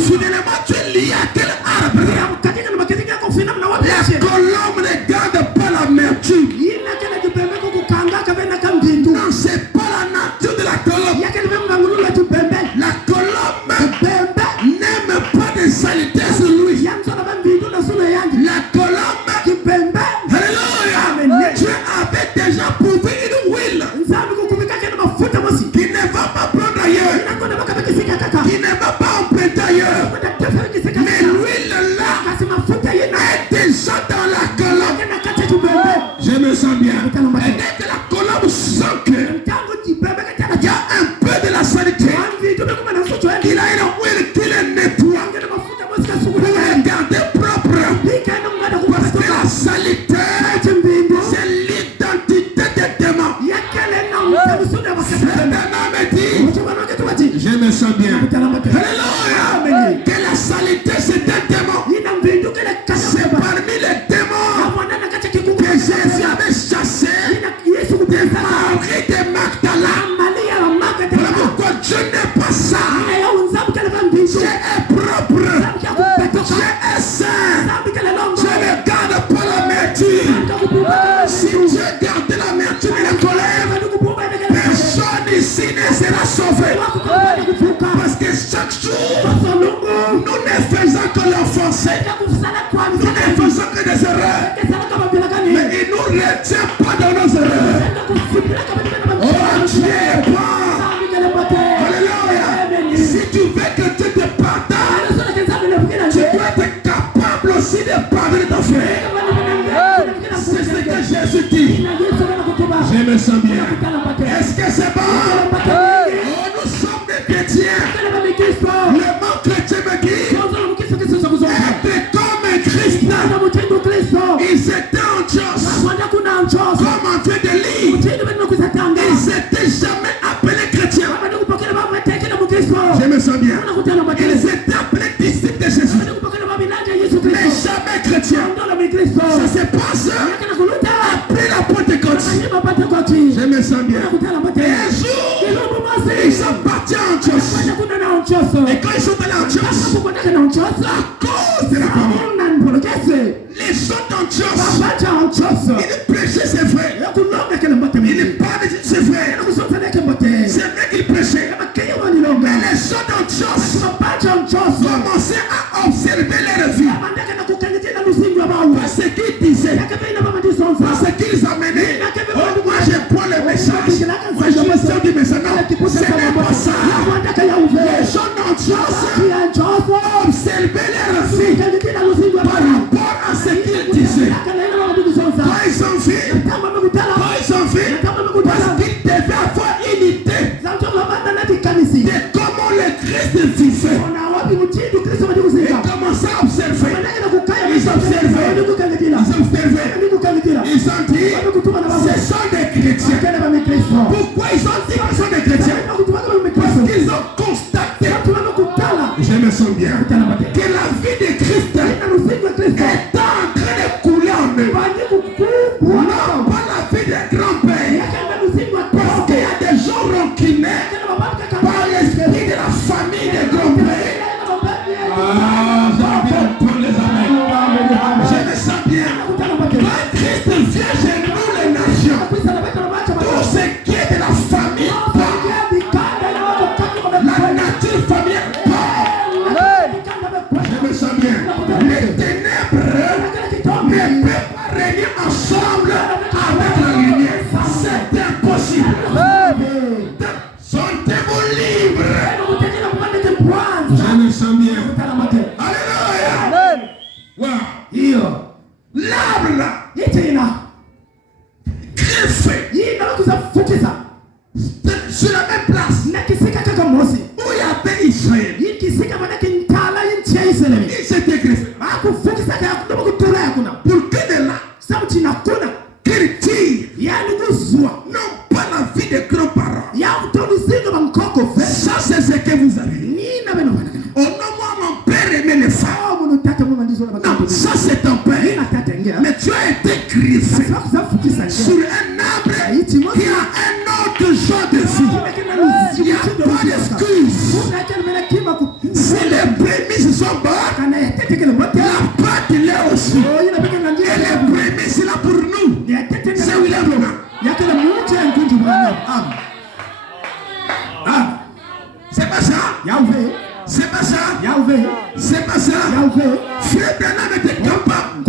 Finalement tu es lié à quel arbre? La colombe ne garde pas l'amertume. Non, c'est pas la nature de la colombe. La colombe n'aime pas de saleté sur lui. La colombe, alléluia, Dieu avait déjà prouvé une huile frère. C'est ce que Jésus dit. Je me sens bien. Est-ce que c'est bon? Oh, nous sommes des chrétiens. Le mot chrétien me dit être comme un Christ. Ils étaient en chose. Comme on vient de lire. Ils n'étaient jamais appelés chrétiens. Je me sens bien. Ils étaient appelés disciples de Jésus. Mais jamais chrétiens. Ça se passe après la Pentecôte. Je me sens bien. Et un jour, ils sont partis en chose. Et quand ils sont allés en chose, à cause de la parole, les gens en chose, ils prêchaient, c'est vrai. Ils parlaient, c'est vrai. C'est vrai qu'ils prêchaient. Mais les gens en chose commençaient à observer leur vie. Parce qu'ils disaient, parce qu'ils amenaient. Oh, moi je prends le message. Moi je me sers du message. Non, ce n'est pas ça. Les gens en chose observaient leur vie par rapport à ce qu'ils disaient. Quand ils ont vu, parce qu'ils devaient avoir une idée de comment le Christ vivait. Ils commençaient à observer. Ils ont dit, ce sont des chrétiens. Pourquoi ils ont dit que ce sont des chrétiens? Parce qu'ils ont constaté, je me sens bien, que la vie de Christ est en train de couler en eux. Non, pas la vie des grands-pères. Parce qu'il y a des gens rancuniers par l'esprit de la famille des grands-pères. Je me sens bien. Quand Christ vient chez nous les nations, tout ce qui est de la famille part. La nature familiale part. Je me sens bien. Les ténèbres ne peuvent pas régner ensemble avec la lumière. C'est impossible. Sentez-vous libre. Je me sens bien. Alléluia. Wow. L'arbre là, greffé sur la même place où il y avait Israël. Il s'était greffé. Pour que de là, qu'il tire, non pas la vie des grands-parents. Ça c'est ce que vous avez. Oh non, moi mon père aimait les femmes. Non, ça c'est ton père. Mais tu as été griffé sur un arbre qui a un autre genre de vie. Il n'y a pas d'excuse. Si les prémices sont bonnes, la pâte est là aussi. Et les prémices sont là pour nous. C'est où il est là. C'est pas ça. C'est pas ça. C'est pas ça. Frère Branham était capable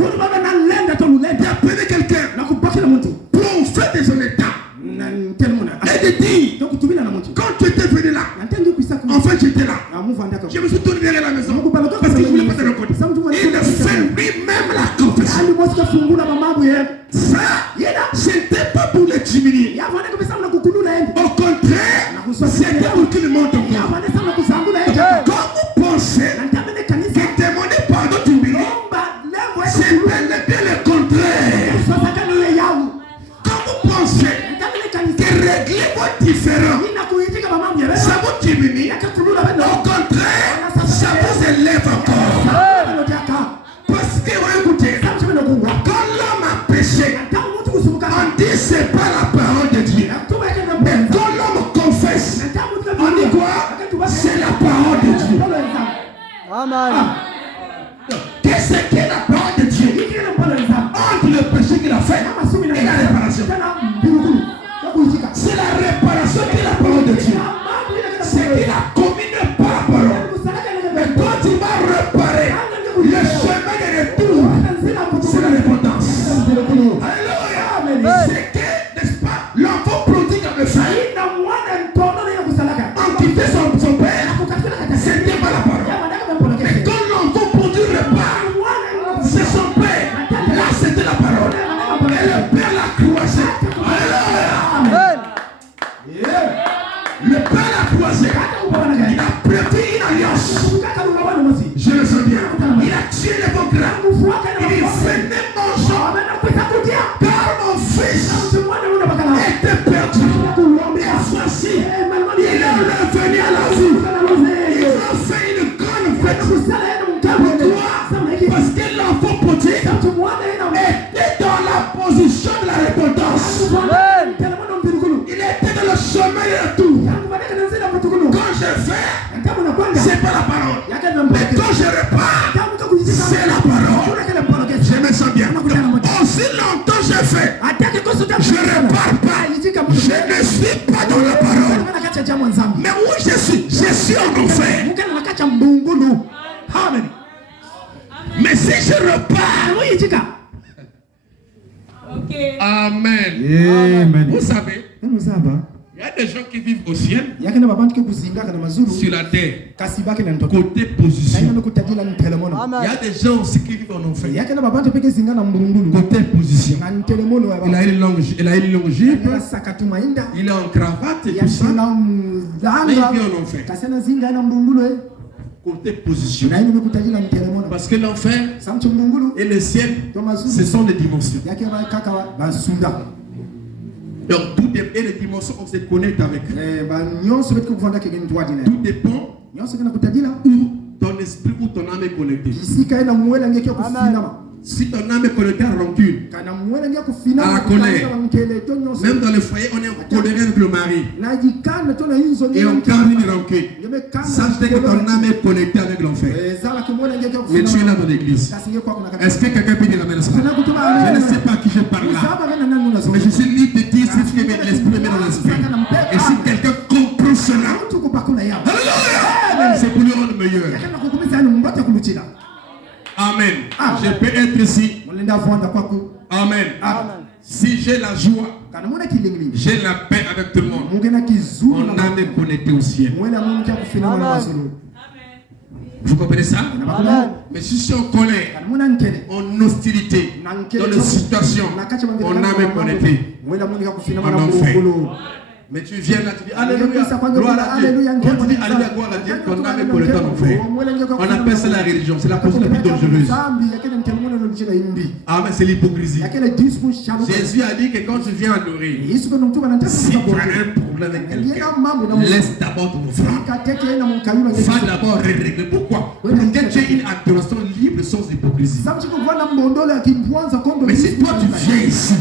d'appeler quelqu'un pour faire des honnêtetés et de dire, quand tu étais venu là, en fait j'étais là, je me suis tourné derrière la maison parce que je ne voulais pas te rencontrer. Il a fait lui-même la confession. Ça, c'était pas pour le diminuer. Au contraire, c'était pour qu'il monte encore. Quand vous pensez que demander pardon d'humilier, c'est bel et bien le contraire. Quand vous pensez que régler vos différends, ça vous diminue, au contraire, ça vous élève encore. Parce que, écoutez, quand l'homme a péché, on dit c'est pas la parole de Dieu. Mais quand l'homme confesse, on dit quoi? C'est la parole de Dieu. Amen. Qu'est-ce qu'est la parole de Dieu? Entre le péché qu'il a fait et la réparation. C'est la réparation qui est la parole de Dieu. C'est qu'il a commis par la parole. Mais quand il va réparer le chemin de retour, c'est la repentance. Alléluia. C'est que, n'est-ce pas, l'enfant prodigue avait failli. En quittant son père, c'était pas la parole. Mais quand l'enfant prodigue repart, c'est son père. Si longtemps j'ai fait, je ne repars pas. Je ne suis pas dans la parole. Mais où je suis en enfer. Mais si je repars, Amen. Vous savez, il y a des gens qui vivent au ciel, sur la terre, côté position. Il y a des gens aussi qui vivent en enfer, côté position. Il a une longue jupe, il est en cravate et tout ça, mais il vit en enfer. Côté position. Parce que l'enfer et le ciel, ce sont des dimensions. Donc tout dépend, et les dimensions, on se connecte avec. Tout dépend où ton esprit ou ton âme est connectée. Si ton âme est connectée à la rancune, à la colère, même dans le foyer, on est coléré avec le mari et on garde une rancune. Sache que ton âme est connectée avec l'enfer. Mais tu es là dans l'église. Est-ce que quelqu'un peut dire la même chose? Je ne sais pas à qui je parle là, mais je suis libre de dire ce que l'esprit me met dans l'esprit. Et si quelqu'un comprend cela, c'est pour lui rendre meilleur. Amen. Je peux être ici. Amen. Si j'ai la joie, j'ai la paix avec tout le monde. Mon âme est connectée au ciel. Vous comprenez ça? Mais si je suis en colère, en hostilité, dans une situation, mon âme est connectée en enfer. Mais tu viens là, tu dis Alléluia, gloire à Dieu. Quand tu dis Alléluia, gloire à Dieu, ton âme est connectée en enfer. On appelle ça la religion, c'est la chose la plus dangereuse. Ah, mais c'est l'hypocrisie. Jésus a dit que quand tu viens adorer, si tu as un problème avec quelqu'un, laisse d'abord ton offrande. Va d'abord régler. Pourquoi? Pour que tu aies une adoration libre sans hypocrisie. Mais si toi tu viens ici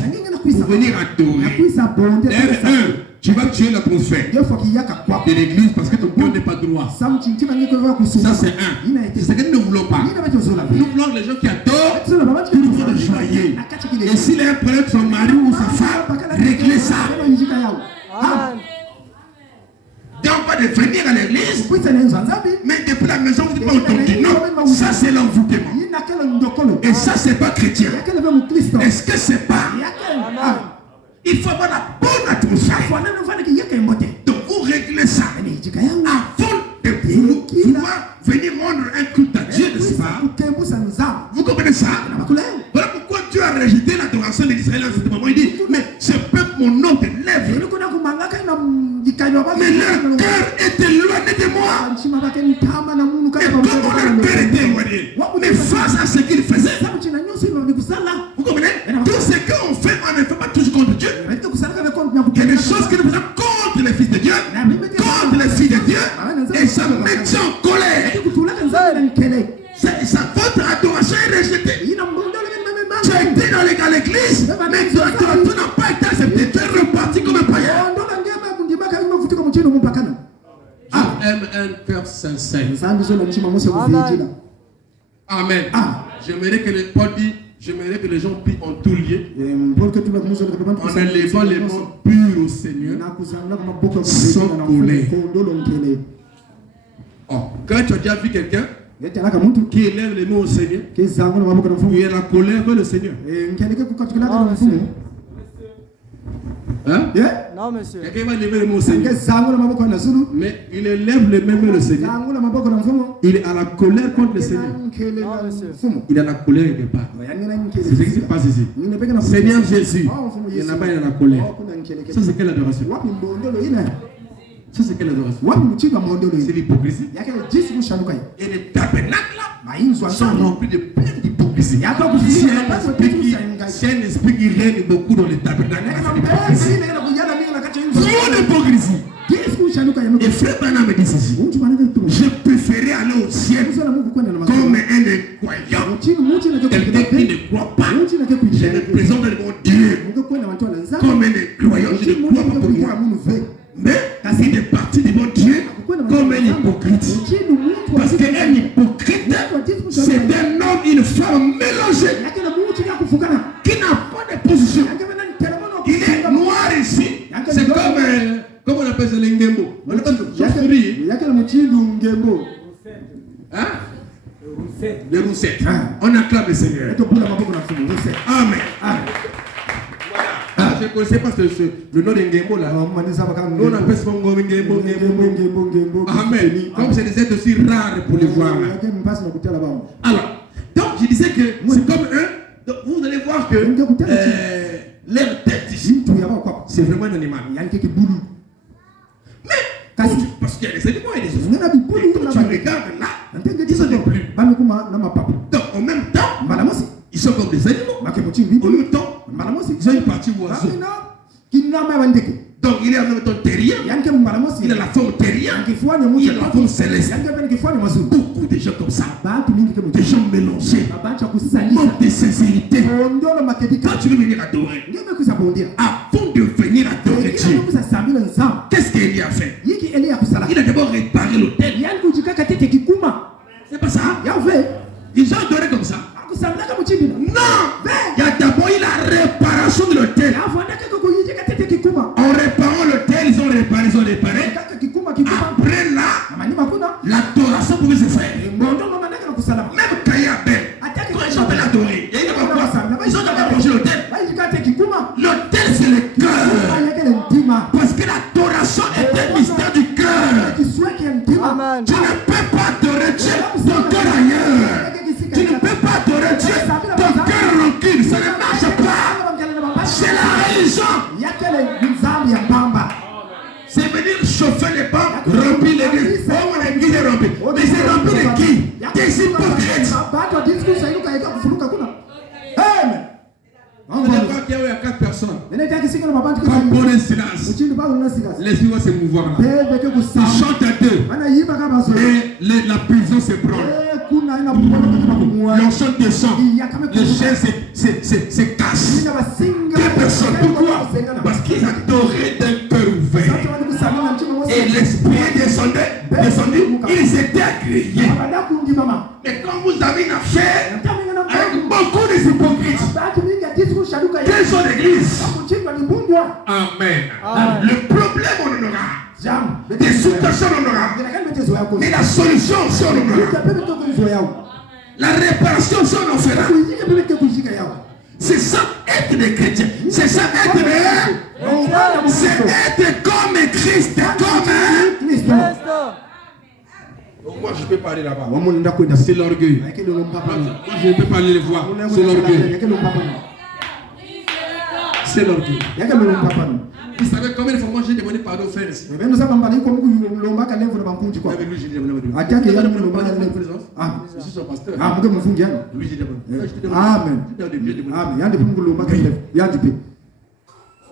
pour venir adorer, tu vas tuer l'atmosphère de l'église parce que ton cœur n'est pas droit. Ça c'est un. C'est ce que nous ne voulons pas. Nous voulons les gens qui adorent pour nous joyeux. Et s'il a un problème avec son mari ou sa femme, réglez ça. Donc pas de venir à l'église, mais depuis la maison vous ne pouvez pas entendre. Non, ça c'est l'envoûtement. Et ça c'est pas chrétien. Est-ce que c'est pas? Il faut avoir la bonne atmosphère. Donc vous réglez ça avant de pouvoir venir rendre un culte à Dieu, n'est-ce pas? Vous comprenez ça? Voilà pourquoi Dieu a rejeté l'adoration des Israéliens à ce moment. Il dit, mais ce peuple mon nom de lèvres, mais leur cœur est éloigné de moi. Et comme leur cœur était éloigné, mais face à ce qu'ils faisaient, vous comprenez? Tout ce qu'on fait, on ne fait pas toujours contre Dieu. Il y a des choses que nous faisons contre les fils de Dieu, contre les filles de Dieu, et ça met en colère. Votre adoration est rejetée. Tu as été dans l'église, mais tu n'as pas été accepté. Tu es reparti comme un païen. Je aime un cœur sincère. Amen. J'aimerais que les Paul dit, j'aimerais que les gens prient en tout lieu, en élevant les mains purs au Seigneur, sans colère. Quand tu as déjà vu quelqu'un qui élève les mains au Seigneur, il y a la colère vers le Seigneur. Hein? Non, monsieur. Quelqu'un va lever les mains au Seigneur, mais il élève les mains vers le Seigneur. Il est à la colère contre le Seigneur. Non, monsieur. Il est à la colère quelque part. C'est ce qui se passe ici. Seigneur Jésus, il n'y en a pas, il est à la colère. Ça, c'est quelle adoration? Ça, c'est quelle adoration? C'est l'hypocrisie. Et les tabernacles sont remplis de plein d'hypocrisie. C'est un esprit qui règne beaucoup dans les tabernacles. Trop d'hypocrisie. Et frère Branham me dit ceci: je préférais aller au ciel comme un incroyant, quelqu'un qui ne croit pas. Je me présente devant Dieu comme un incroyant, je ne crois pas pour moi. Mais il est parti devant Dieu comme un hypocrite. Parce qu'un hypocrite, c'est un homme, une femme mélangée, qui n'a pas Hein? Les roussettes. On acclame le Seigneur. Amen. Ah, je ne connaissais pas le nom de Ngembo là. Nous on appelle ça Ngembo. Amen. Comme c'est des êtres aussi rares pour les voir là. Alors, donc je disais que c'est comme eux. Donc vous allez voir que leur tête ici, c'est vraiment un animal. Mais parce qu'il y a des animaux et des oiseaux. Quand tu regardes là, ils sont des plumes. Donc en même temps, ils sont comme des animaux. En même temps, ils ont une partie oiseau. Donc il est en même temps terrien. Il a la forme terrien. Il a la forme céleste. Beaucoup de gens comme ça. Des gens mélangés. Manque de sincérité. Quand tu veux venir adorer, avant de venir adorer Dieu, qu'est-ce qu'Élie a fait? Il a d'abord réparé l'autel. C'est pas ça? Ils ont adoré comme ça. Non! Il y a d'abord la réparation de l'autel. En réparant l'autel, ils ont réparé. Après là, l'adoration pouvait se faire. Même Caïn et Abel, quand ils ont adoré, ils ont d'abord mangé l'autel. L'autel, c'est le cœur. Parce que l'adoration est un mystère du cœur. Tu ne peux pas adorer Dieu ton cœur ailleurs. Tu ne peux pas adorer Dieu ton cœur rancune. Ça ne marche pas. C'est la religion. C'est venir chauffer les bancs, remplir l'église. Oh, mon église est remplie. Mais c'est rempli de qui? Des hypocrites. On ne voit qu'il y a 4 personnes. Comme pour le silence. L'esprit va se mouvoir là. Ils chantent à deux. Et la prison se branle. L'enchant descend. Les chaînes se cassent. 2 personnes. Pourquoi? Parce qu'ils adoraient d'un cœur ouvert. Et l'esprit est descendu. Ils étaient agréés. Mais quand vous avez une affaire avec beaucoup de hypocrites, quelles sont l'église? Amen. Le problème on en aura. Des situations on en aura. Mais la solution aussi on en aura. La réparation aussi on en fera. C'est ça être des chrétiens. C'est ça être des... C'est être comme Christ. Comme moi je peux parler là-bas. C'est l'orgueil. Moi je ne peux pas aller les voir. C'est l'orgueil. C'est l'orgueil. Vous savez combien de fois moi j'ai demandé pardon au frère ici? Avec lui, j'ai demandé. Je suis son pasteur. Lui, j'ai demandé. Amen.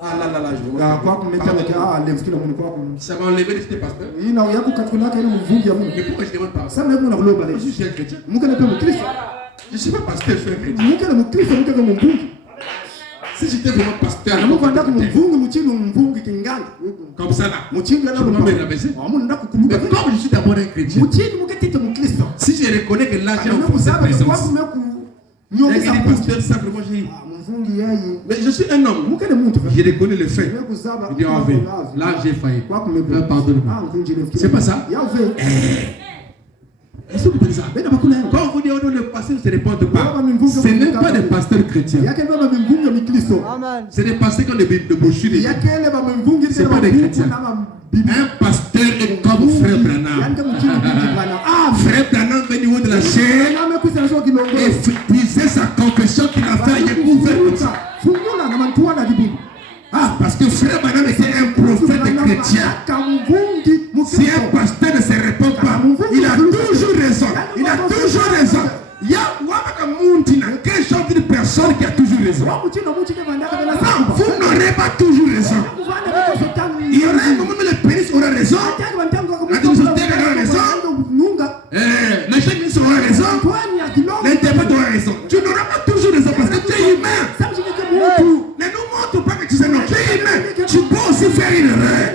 Ah là, je vois. Ça m'a enlevé de cet pasteur. Mais pourquoi je demande pas ça? Je suis un chrétien. Je ne suis pas pasteur, je suis un chrétien. Si j'étais vraiment pasteur, comme ça là, je ne peux pas me rabaisser. Mais comme je suis d'abord un chrétien, si je reconnais que là j'ai enfoncé cette présence, il y a des pasteurs simplement j'ai... Mais je suis un homme. Je reconnais le fait. Je dis, là j'ai failli. Là, pardonne-moi. C'est pas ça? Est-ce que vous connaissez ça? Quand vous dites le pasteur ne se répond pas, ce n'est pas des pasteurs chrétiens. C'est des pasteurs qui ont des brochures. Ce n'est pas des chrétiens. Un pasteur est comme frère Branham. Frère Branham vient du haut de la chaîne et disait sa confession qu'il a fait, il est ouvert comme ça. Parce que frère Branham était un prophète chrétien. Si un pasteur ne se répond pas, il a toujours raison. Il a toujours raison. Il y a quelque chose d'une personne qui a toujours raison. Non, vous n'aurez pas toujours raison. Il y aura un moment où le pénis aura raison. La dimensionnaire aura raison. Les chefs ministres auront raison. L'interprète aura raison. Tu n'auras pas toujours raison parce que tu es humain. Ne nous montre pas que tu sais non. Tu es humain. Tu peux aussi faire une erreur.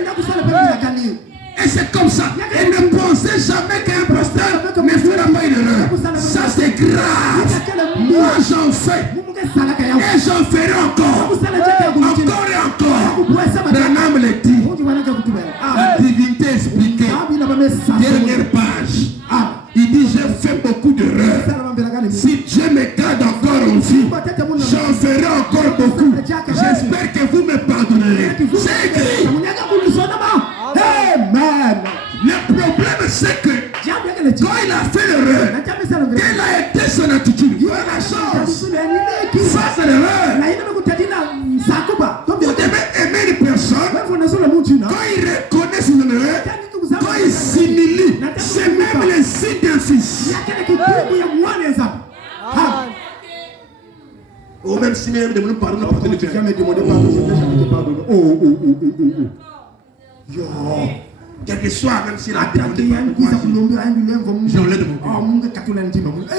Et c'est comme ça. Et ne pensez jamais qu'un pasteur ne fera pas une erreur. Ça c'est grave. Moi j'en fais. Et j'en ferai encore. Encore et encore. Branham le dit. La divinité expliquée. Dernière page. Il dit, j'ai fait beaucoup d'erreurs. Si Dieu me garde encore en vie, j'en ferai encore beaucoup. J'espère que vous me pardonnerez. C'est écrit. Amen. Le problème, c'est que quand il a fait l'erreur, quelle a été son attitude? Il a la chance. Ça, c'est l'erreur. Vous devez aimer une personne quand il reconnaît son erreur, quand il s'humilie. C'est même le signe d'un fils. Oh, même si même de mon pardon, quel que soit, même si la demandé, j'enlève de mon cœur.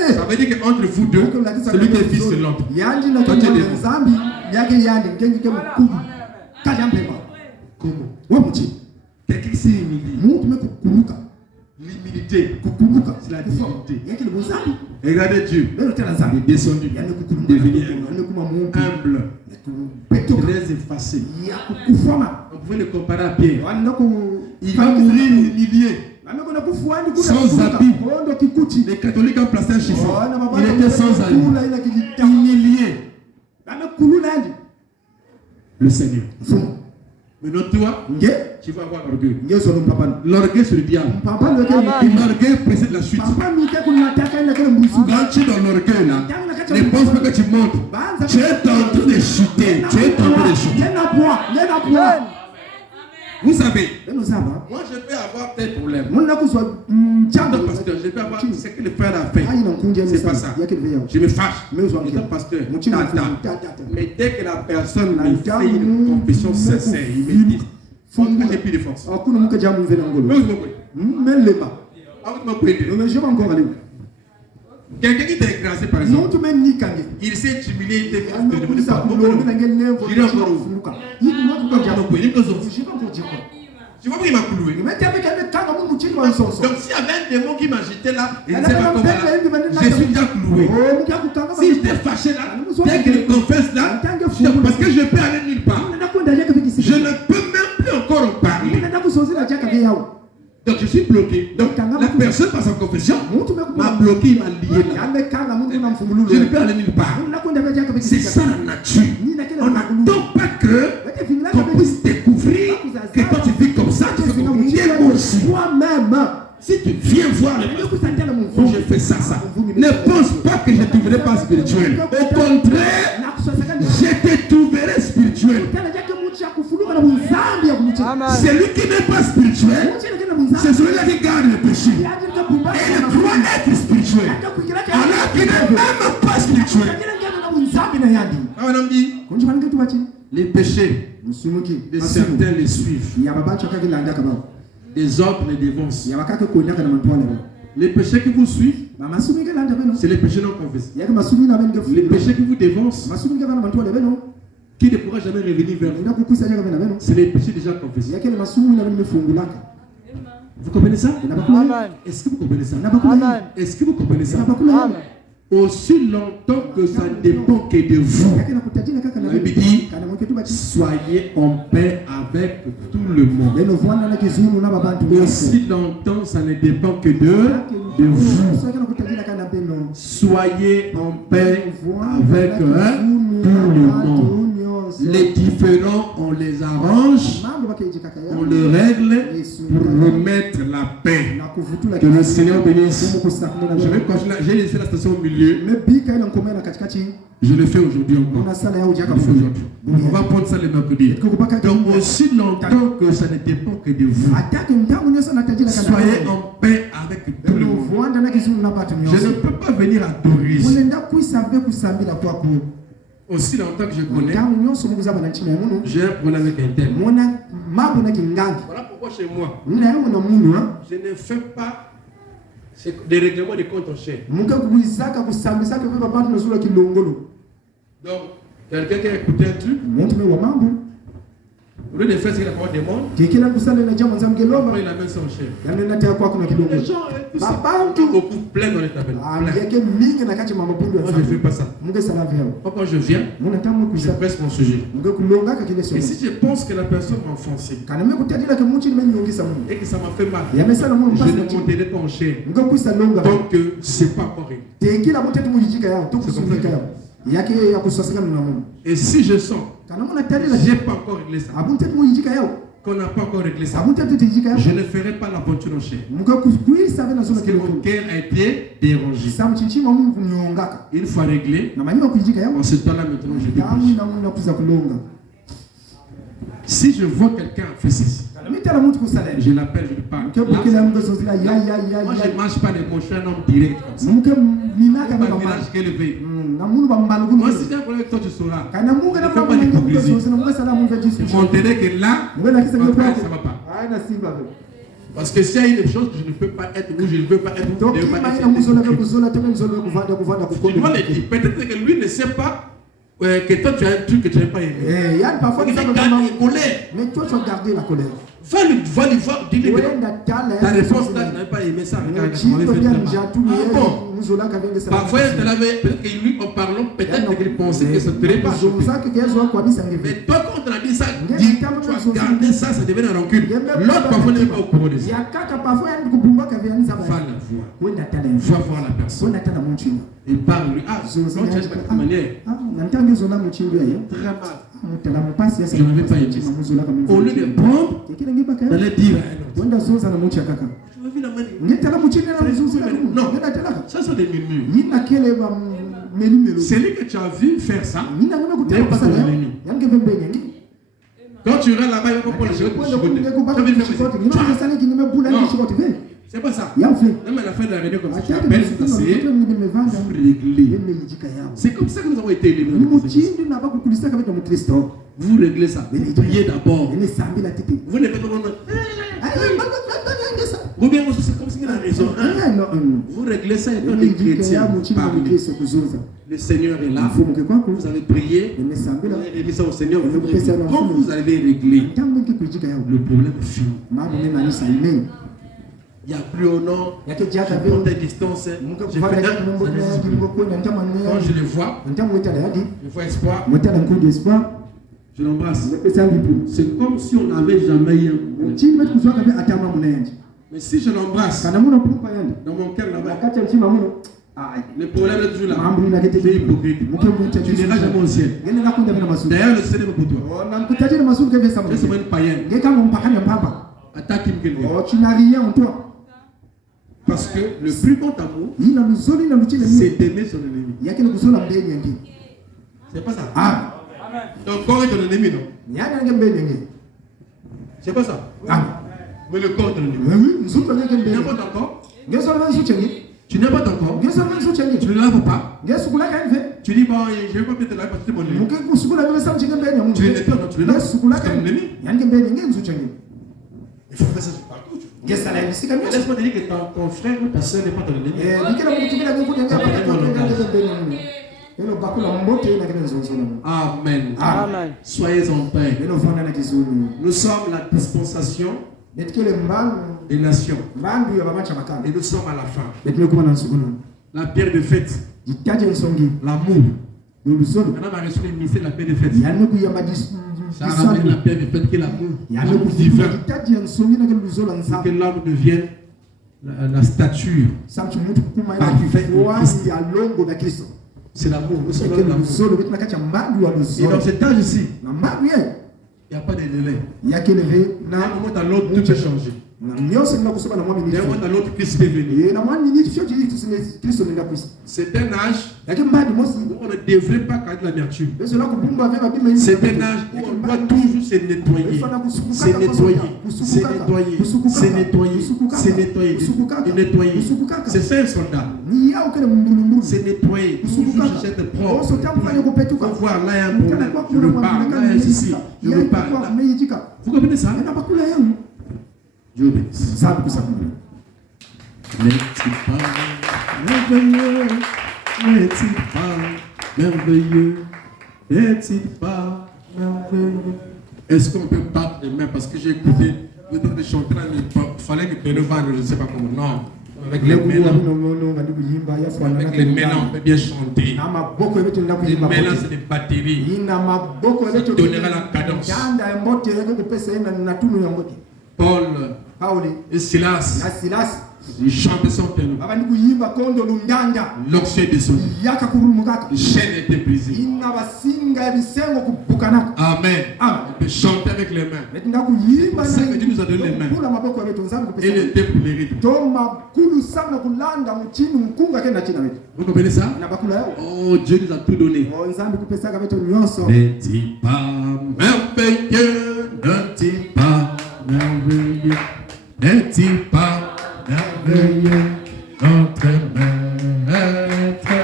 Ça veut dire qu'entre vous deux, celui qui est fils de l'autre. Comment? Quelqu'un qui s'est humilié. L'humilité, c'est la dignité. Regardez Dieu, il est descendu, devenu humble, très effacé. On pouvait le comparer à Pierre. Il va mourir humilié, sans habit. Les catholiques ont placé un chiffon. Il était sans habit, humilié. Le Seigneur. Maintenant toi, tu vas avoir l'orgueil. L'orgueil c'est le diable. L'orgueil précède la suite. Quand tu es dans l'orgueil là, ne pense pas que tu montes. Tu es en train de chuter. Vous savez, moi je peux avoir tel problème. Pasteur, je peux avoir ce que le frère a fait. C'est pas ça. Je me fâche. Étant pasteur, mais dès que la personne me fait une confession sincère, il me dit, que j'ai plus de force. Quelqu'un qui t'a écrasé par exemple, il s'est humilié, il t'a fait pardon. Il est encore où? Tu vois pourquoi il m'a cloué? Donc s'il y avait un démon qui m'agitait là, il ne sait pas comment là, je suis déjà cloué. Si j'étais fâché là, dès qu'il confesse là, parce que je peux aller nulle part. Je ne peux même plus encore en parler. Donc je suis bloqué. Donc la personne par sa confession m'a bloqué, il m'a lié là. Je ne peux aller nulle part. C'est ça la nature. On n'attend pas que qu'on puisse découvrir que quand tu vis comme ça, tu fais comme Dieu aussi. Si tu viens voir quand je fais ça, ne pense pas que je ne te verrai pas spirituel. Au contraire, je te trouverai spirituel. Celui qui n'est pas spirituel, c'est celui-là qui garde le péché. Et il croit être spirituel. Alors qu'il n'est même pas spirituel. Les péchés de certains les suivent. Les autres les dévancent. Les péchés qui vous suivent, c'est les péchés non confessés. Les péchés qui vous dévancent, qui ne pourra jamais revenir vers vous, c'est les péchés déjà confessés. Vous comprenez ça? Est-ce que vous comprenez ça? Est-ce que vous comprenez ça? Aussi longtemps que ça ne dépend que de vous. La Bible dit, soyez en paix avec tout le monde. Aussi longtemps ça ne dépend que de vous. Soyez en paix avec tout le monde. Les différends, on les arrange, on les règle pour remettre la paix. Que le Seigneur bénisse. Je vais continuer. J'ai laissé la station au milieu. Je le fais aujourd'hui encore. On va prendre ça le mercredi. Donc aussi longtemps que ça ne dépend que de vous, soyez en paix avec tout le monde. Je ne peux pas venir adorer. Aussi longtemps que je connais, j'ai un problème avec un tel. Voilà pourquoi chez moi, je ne fais pas des règlements de compte en chair. Donc, quelqu'un qui a écouté un truc, Au lieu de faire ce que la parole demande, kikila kusala na jambo za mgelomba il amène ça au chef. yanena kwa kuna kidogo Les gens, beaucoup plein dans les tabernacles. yake mingi na kati mama bundu Moi, je ne fais pas ça. munge sala vyo Quand je viens, muna tamu je kuisa presse mon sujet. munge kulonga ka kile Et sio si je pense que la personne m'a offensé kana me kutadila ke muchi ni nyongisa mungu et que ça m'a fait mal, yamesala mungu je pasi ne monterai pas en chair. munge kuisa longa Donc, c'est pas encore réglé. tekila mutatu mujijika yao tukusungika yao yake ya kusasika na mungu Et si je sens, kana muna tadila j'ai pas encore réglé ça, abuntetu mujijika yao qu'on n'a pas encore réglé ça, abuntetu tijika yao je ne ferai pas l'aventure en chair. munge kuisa na zona Parce que kile mon cœur a été dérangé. samchinchima mungu kunyongaka Une fois réglé, na manima kujijika yao en ce temps-là, maintenant, je damu débouche. na mungu kuza kulonga Si je vois quelqu'un faire ceci, kana mitala mutu kusala je l'appelle, je lui parle. ke bukila mungu zozila ya Moi, je ne mange pas les mots, je suis un homme direct comme ça. mungu minaka Pas na le village qu'elle veut. na mungu bambalo Moi, kuno si j'ai un problème avec toi, tu sauras. kana mungu na Ne fais pas mungu d'hypocrisie. zozila mungu sala mungu Je jisu montrerai que là, mungu na kisa en kwa fait, ça va pas. ana simba ve Parce que s'il y a une chose que je ne peux pas être, ou je ne veux pas être, ou donc je ne veux pas kima ina être, muzola ve kuzola tena muzola kuvanda kuvanda tu dois le dire. Peut-être que lui ne sait pas que toi tu as un truc que tu n'as pas aimé. yani parfois Il ça est me colère. mais toi tu vas garder la colère Va lui voir, dis-lui que ta réponse là, je n'avais pas aimé ça. Regarde, tu m'avais fait ça. Bon, muzola ka vende sana parfois, il te l'avait, peut-être que lui, en parlant, peut-être qu'il pensait que ça ne te pas choqué. zaka kezo kwa bisa ngeve Mais toi, quand on a dit ça, dis, tu as gardé ça, ça devient un rancune. L'autre, parfois, n'est pas au courant de ça. ya kaka parfois yani kubumba ka vende sana Va la voir. wenda talent Va voir la personne. wenda tala munchina Il parle, lui. Ah, non, tu as pas de manière. nantange zona muchindwa yo Très mal. mutala mpasi yasa Je n'avais pas aimé ça. muzola ka Au lieu de prendre, kile ngiba ka d'aller dire à un autre. wenda zoza na mucha kaka Tu m'as vu la manie. ngitala muchina na muzoza Non. wenda tala Ça, c'est des murmures. yina kele ba melu melu Celui que tu as vu faire ça, yina ngome kutala N'est pas kusala ton ennemi. yange vembe ngi quand tu iras là-bas, il va pas prendre les choses kwenda que tu kunge kubaka connais. kushikoti ngime sana kinime bula Non. kushikoti ve C'est pas ça. ya fe Même à la fin de la réunion, comme ça, tu ataka appelles, mzikino c'est mtoto nimevanda vous réglez. yeme yijika yao C'est comme ça que nous avons été élevés. ni muchindi na bakukulisa kabita mu Kristo Vous réglez ça. Vous priez d'abord. ene sambi la tete Vous ne faites pas ou bien c'est comme si il a raison. Vous réglez ça étant des chrétiens. Parlez. Le Seigneur est là. Vous avez prié. Vous avez réglé ça au Seigneur. Quand vous avez réglé, le problème est fini. Il n'y a plus au nord. Je prends des distances. Je fais quand je le vois, je vois espoir. Je l'embrasse. C'est comme si on n'avait jamais eu un problème. Mais si je l'embrasse, dans mon cœur là-bas, le problème est toujours là. Tu es hypocrite. Tu n'iras jamais au ciel. D'ailleurs, le ciel est pour toi. Tu es seulement une païenne. Attaque tu n'as rien en toi. Parce que le plus grand amour, c'est d'aimer son ennemi. C'est pas ça. Donc, corps est ton ennemi, non? C'est pas ça. Mais le corps est ton ennemi. Tu n'aimes pas ton corps? Tu n'aimes pas ton corps? Tu ne laves pas? Tu dis, bon, je ne vais pas peut-être laver parce que c'est mon ennemi. Tu ne l'aimes pas, non? Tu le laves? C'est ton ennemi. Il faut faire ça partout. Laisse-moi te dire que ton frère ou ta soeur n'est pas ton ennemi. Amen. Amen. Soyez en paix. Nous sommes la dispensation des nations. Et nous sommes à la fin. La pierre de fête. L'amour. Maintenant, ma reçu le mystère de la pierre de fête. Ça ramène la pierre de fête qui est l'amour divin. Pour que l'homme devienne la stature. C'est l'amour. Nous sommes dans l'amour. Et dans cet âge ici, il n'y a pas de délai. D'un moment à l'autre, tout peut changer. D'un moment à l'autre, Christ peut venir. C'est un âge où on ne devrait pas garder l'amertume. C'est un âge où on doit toujours se nettoyer. Se nettoyer. Se nettoyer. Se nettoyer. Se nettoyer. Se nettoyer. C'est ça un soldat. Se nettoyer. Toujours chercher de propre. Pour voir là il y a un problème. Je repars. Là il y a ceci. Je repars. Vous comprenez ça? Dieu bénisse. N'est-il pas merveilleux? N'est-il pas merveilleux? N'est-il pas merveilleux? Est-ce qu'on peut battre les mains? Parce que j'ai écouté, vous devez chanter, il fallait que le vent, je ne sais pas comment. Non. Avec les mains, on peut bien chanter. Les mains, c'est des batteries. Ça donnera la cadence. Paul et Silas, ils chantaient sans ténor. L'oxy est descendu. Les chaînes étaient brisées. Amen. On peut chanter avec les mains. C'est ça que Dieu nous a donné les mains. Et le thé pour les rythmes. Vous comprenez ça? Oh, Dieu nous a tout donné. N'est-il pas merveilleux? N'est-il pas merveilleux? N'est-il pas merveilleux? Notre Maître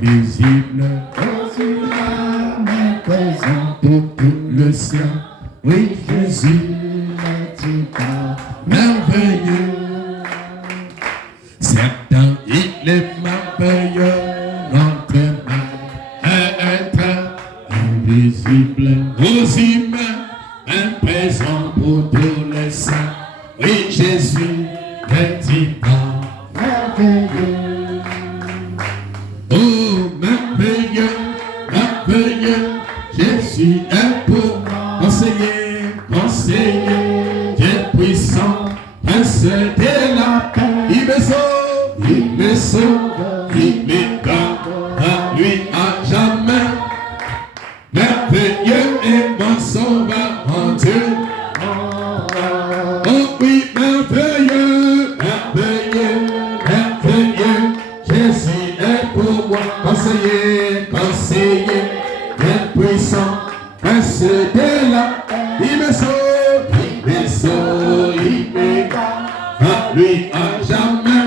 invisible, présent pour tout le ciel. Oui, Jésus, n'est-il pas merveilleux? Certain, il est merveilleux. Notre Maître invisible, aussi même présent pour tous les saints. Oui, Jésus, n'est-il pas merveilleux? Oh, merveilleux, merveilleux, Jésus est pour conseiller, Dieu puissant, Prince de la paix. Il me sauve, il me garde à lui à jamais. Merveilleux est mon sauveur, mon Dieu. Oh oui, merveilleux, merveilleux, merveilleux, Jésus est pour moi. Conseiller, bien puissant, Prince de la paix. Il me sauve, il me garde à lui à jamais.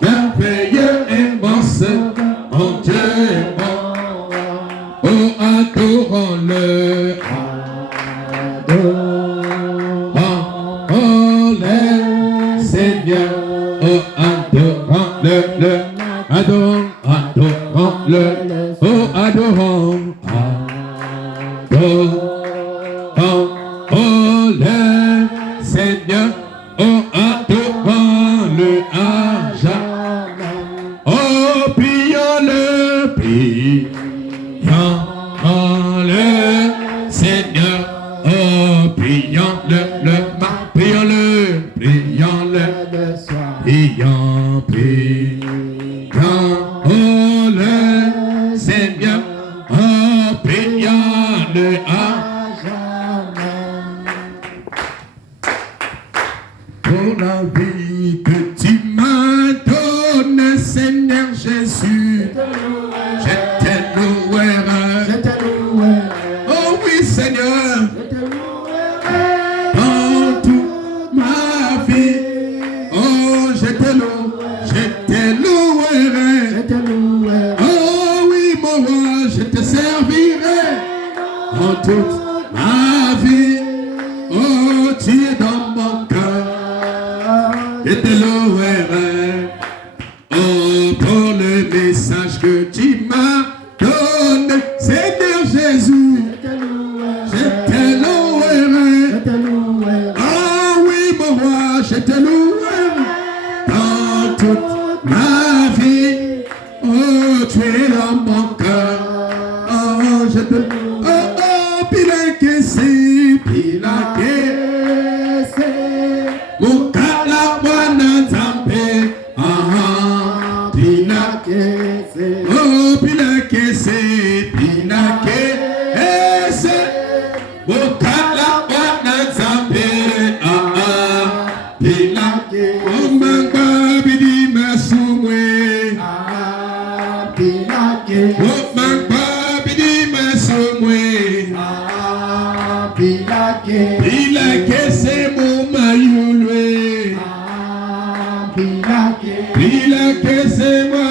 Merveilleux est mon sauveur, mon Dieu, oh, adorons-le. Seigneur, oh, adorons-le, adorons-le, oh, adorons-le, Seigneur, oh, adorons-le à jamais. Oh, prions-le, Seigneur, oh, prions-le, prions-le, le Seigneur, oh, prions-le à jamais. Pour la vie que tu m'as donnée, Seigneur Jésus, je t'ai loué. Oh oui, Seigneur, dans toute ma vie, oh, je te louerai. Oh oui, mon roi, je te servirai dans toute ma vie. Oh, tu es dans mon cœur, je te louerai. Oh, pour le message que tu m'as donné, Seigneur Jésus, je te louerai. Oh oui, mon roi, je te louerai dans toute ma vie. Oh, tu es dans mon cœur. Oh, je te loue. Oh, oh, pilake. Mon kala wana zambe. Ah, pilake. Oh, pilake. Mon kala wana zambe. Ah, pilake. Oh, manga bidi masumwe. Pilake c'est mon maillot. Pilake c'est mon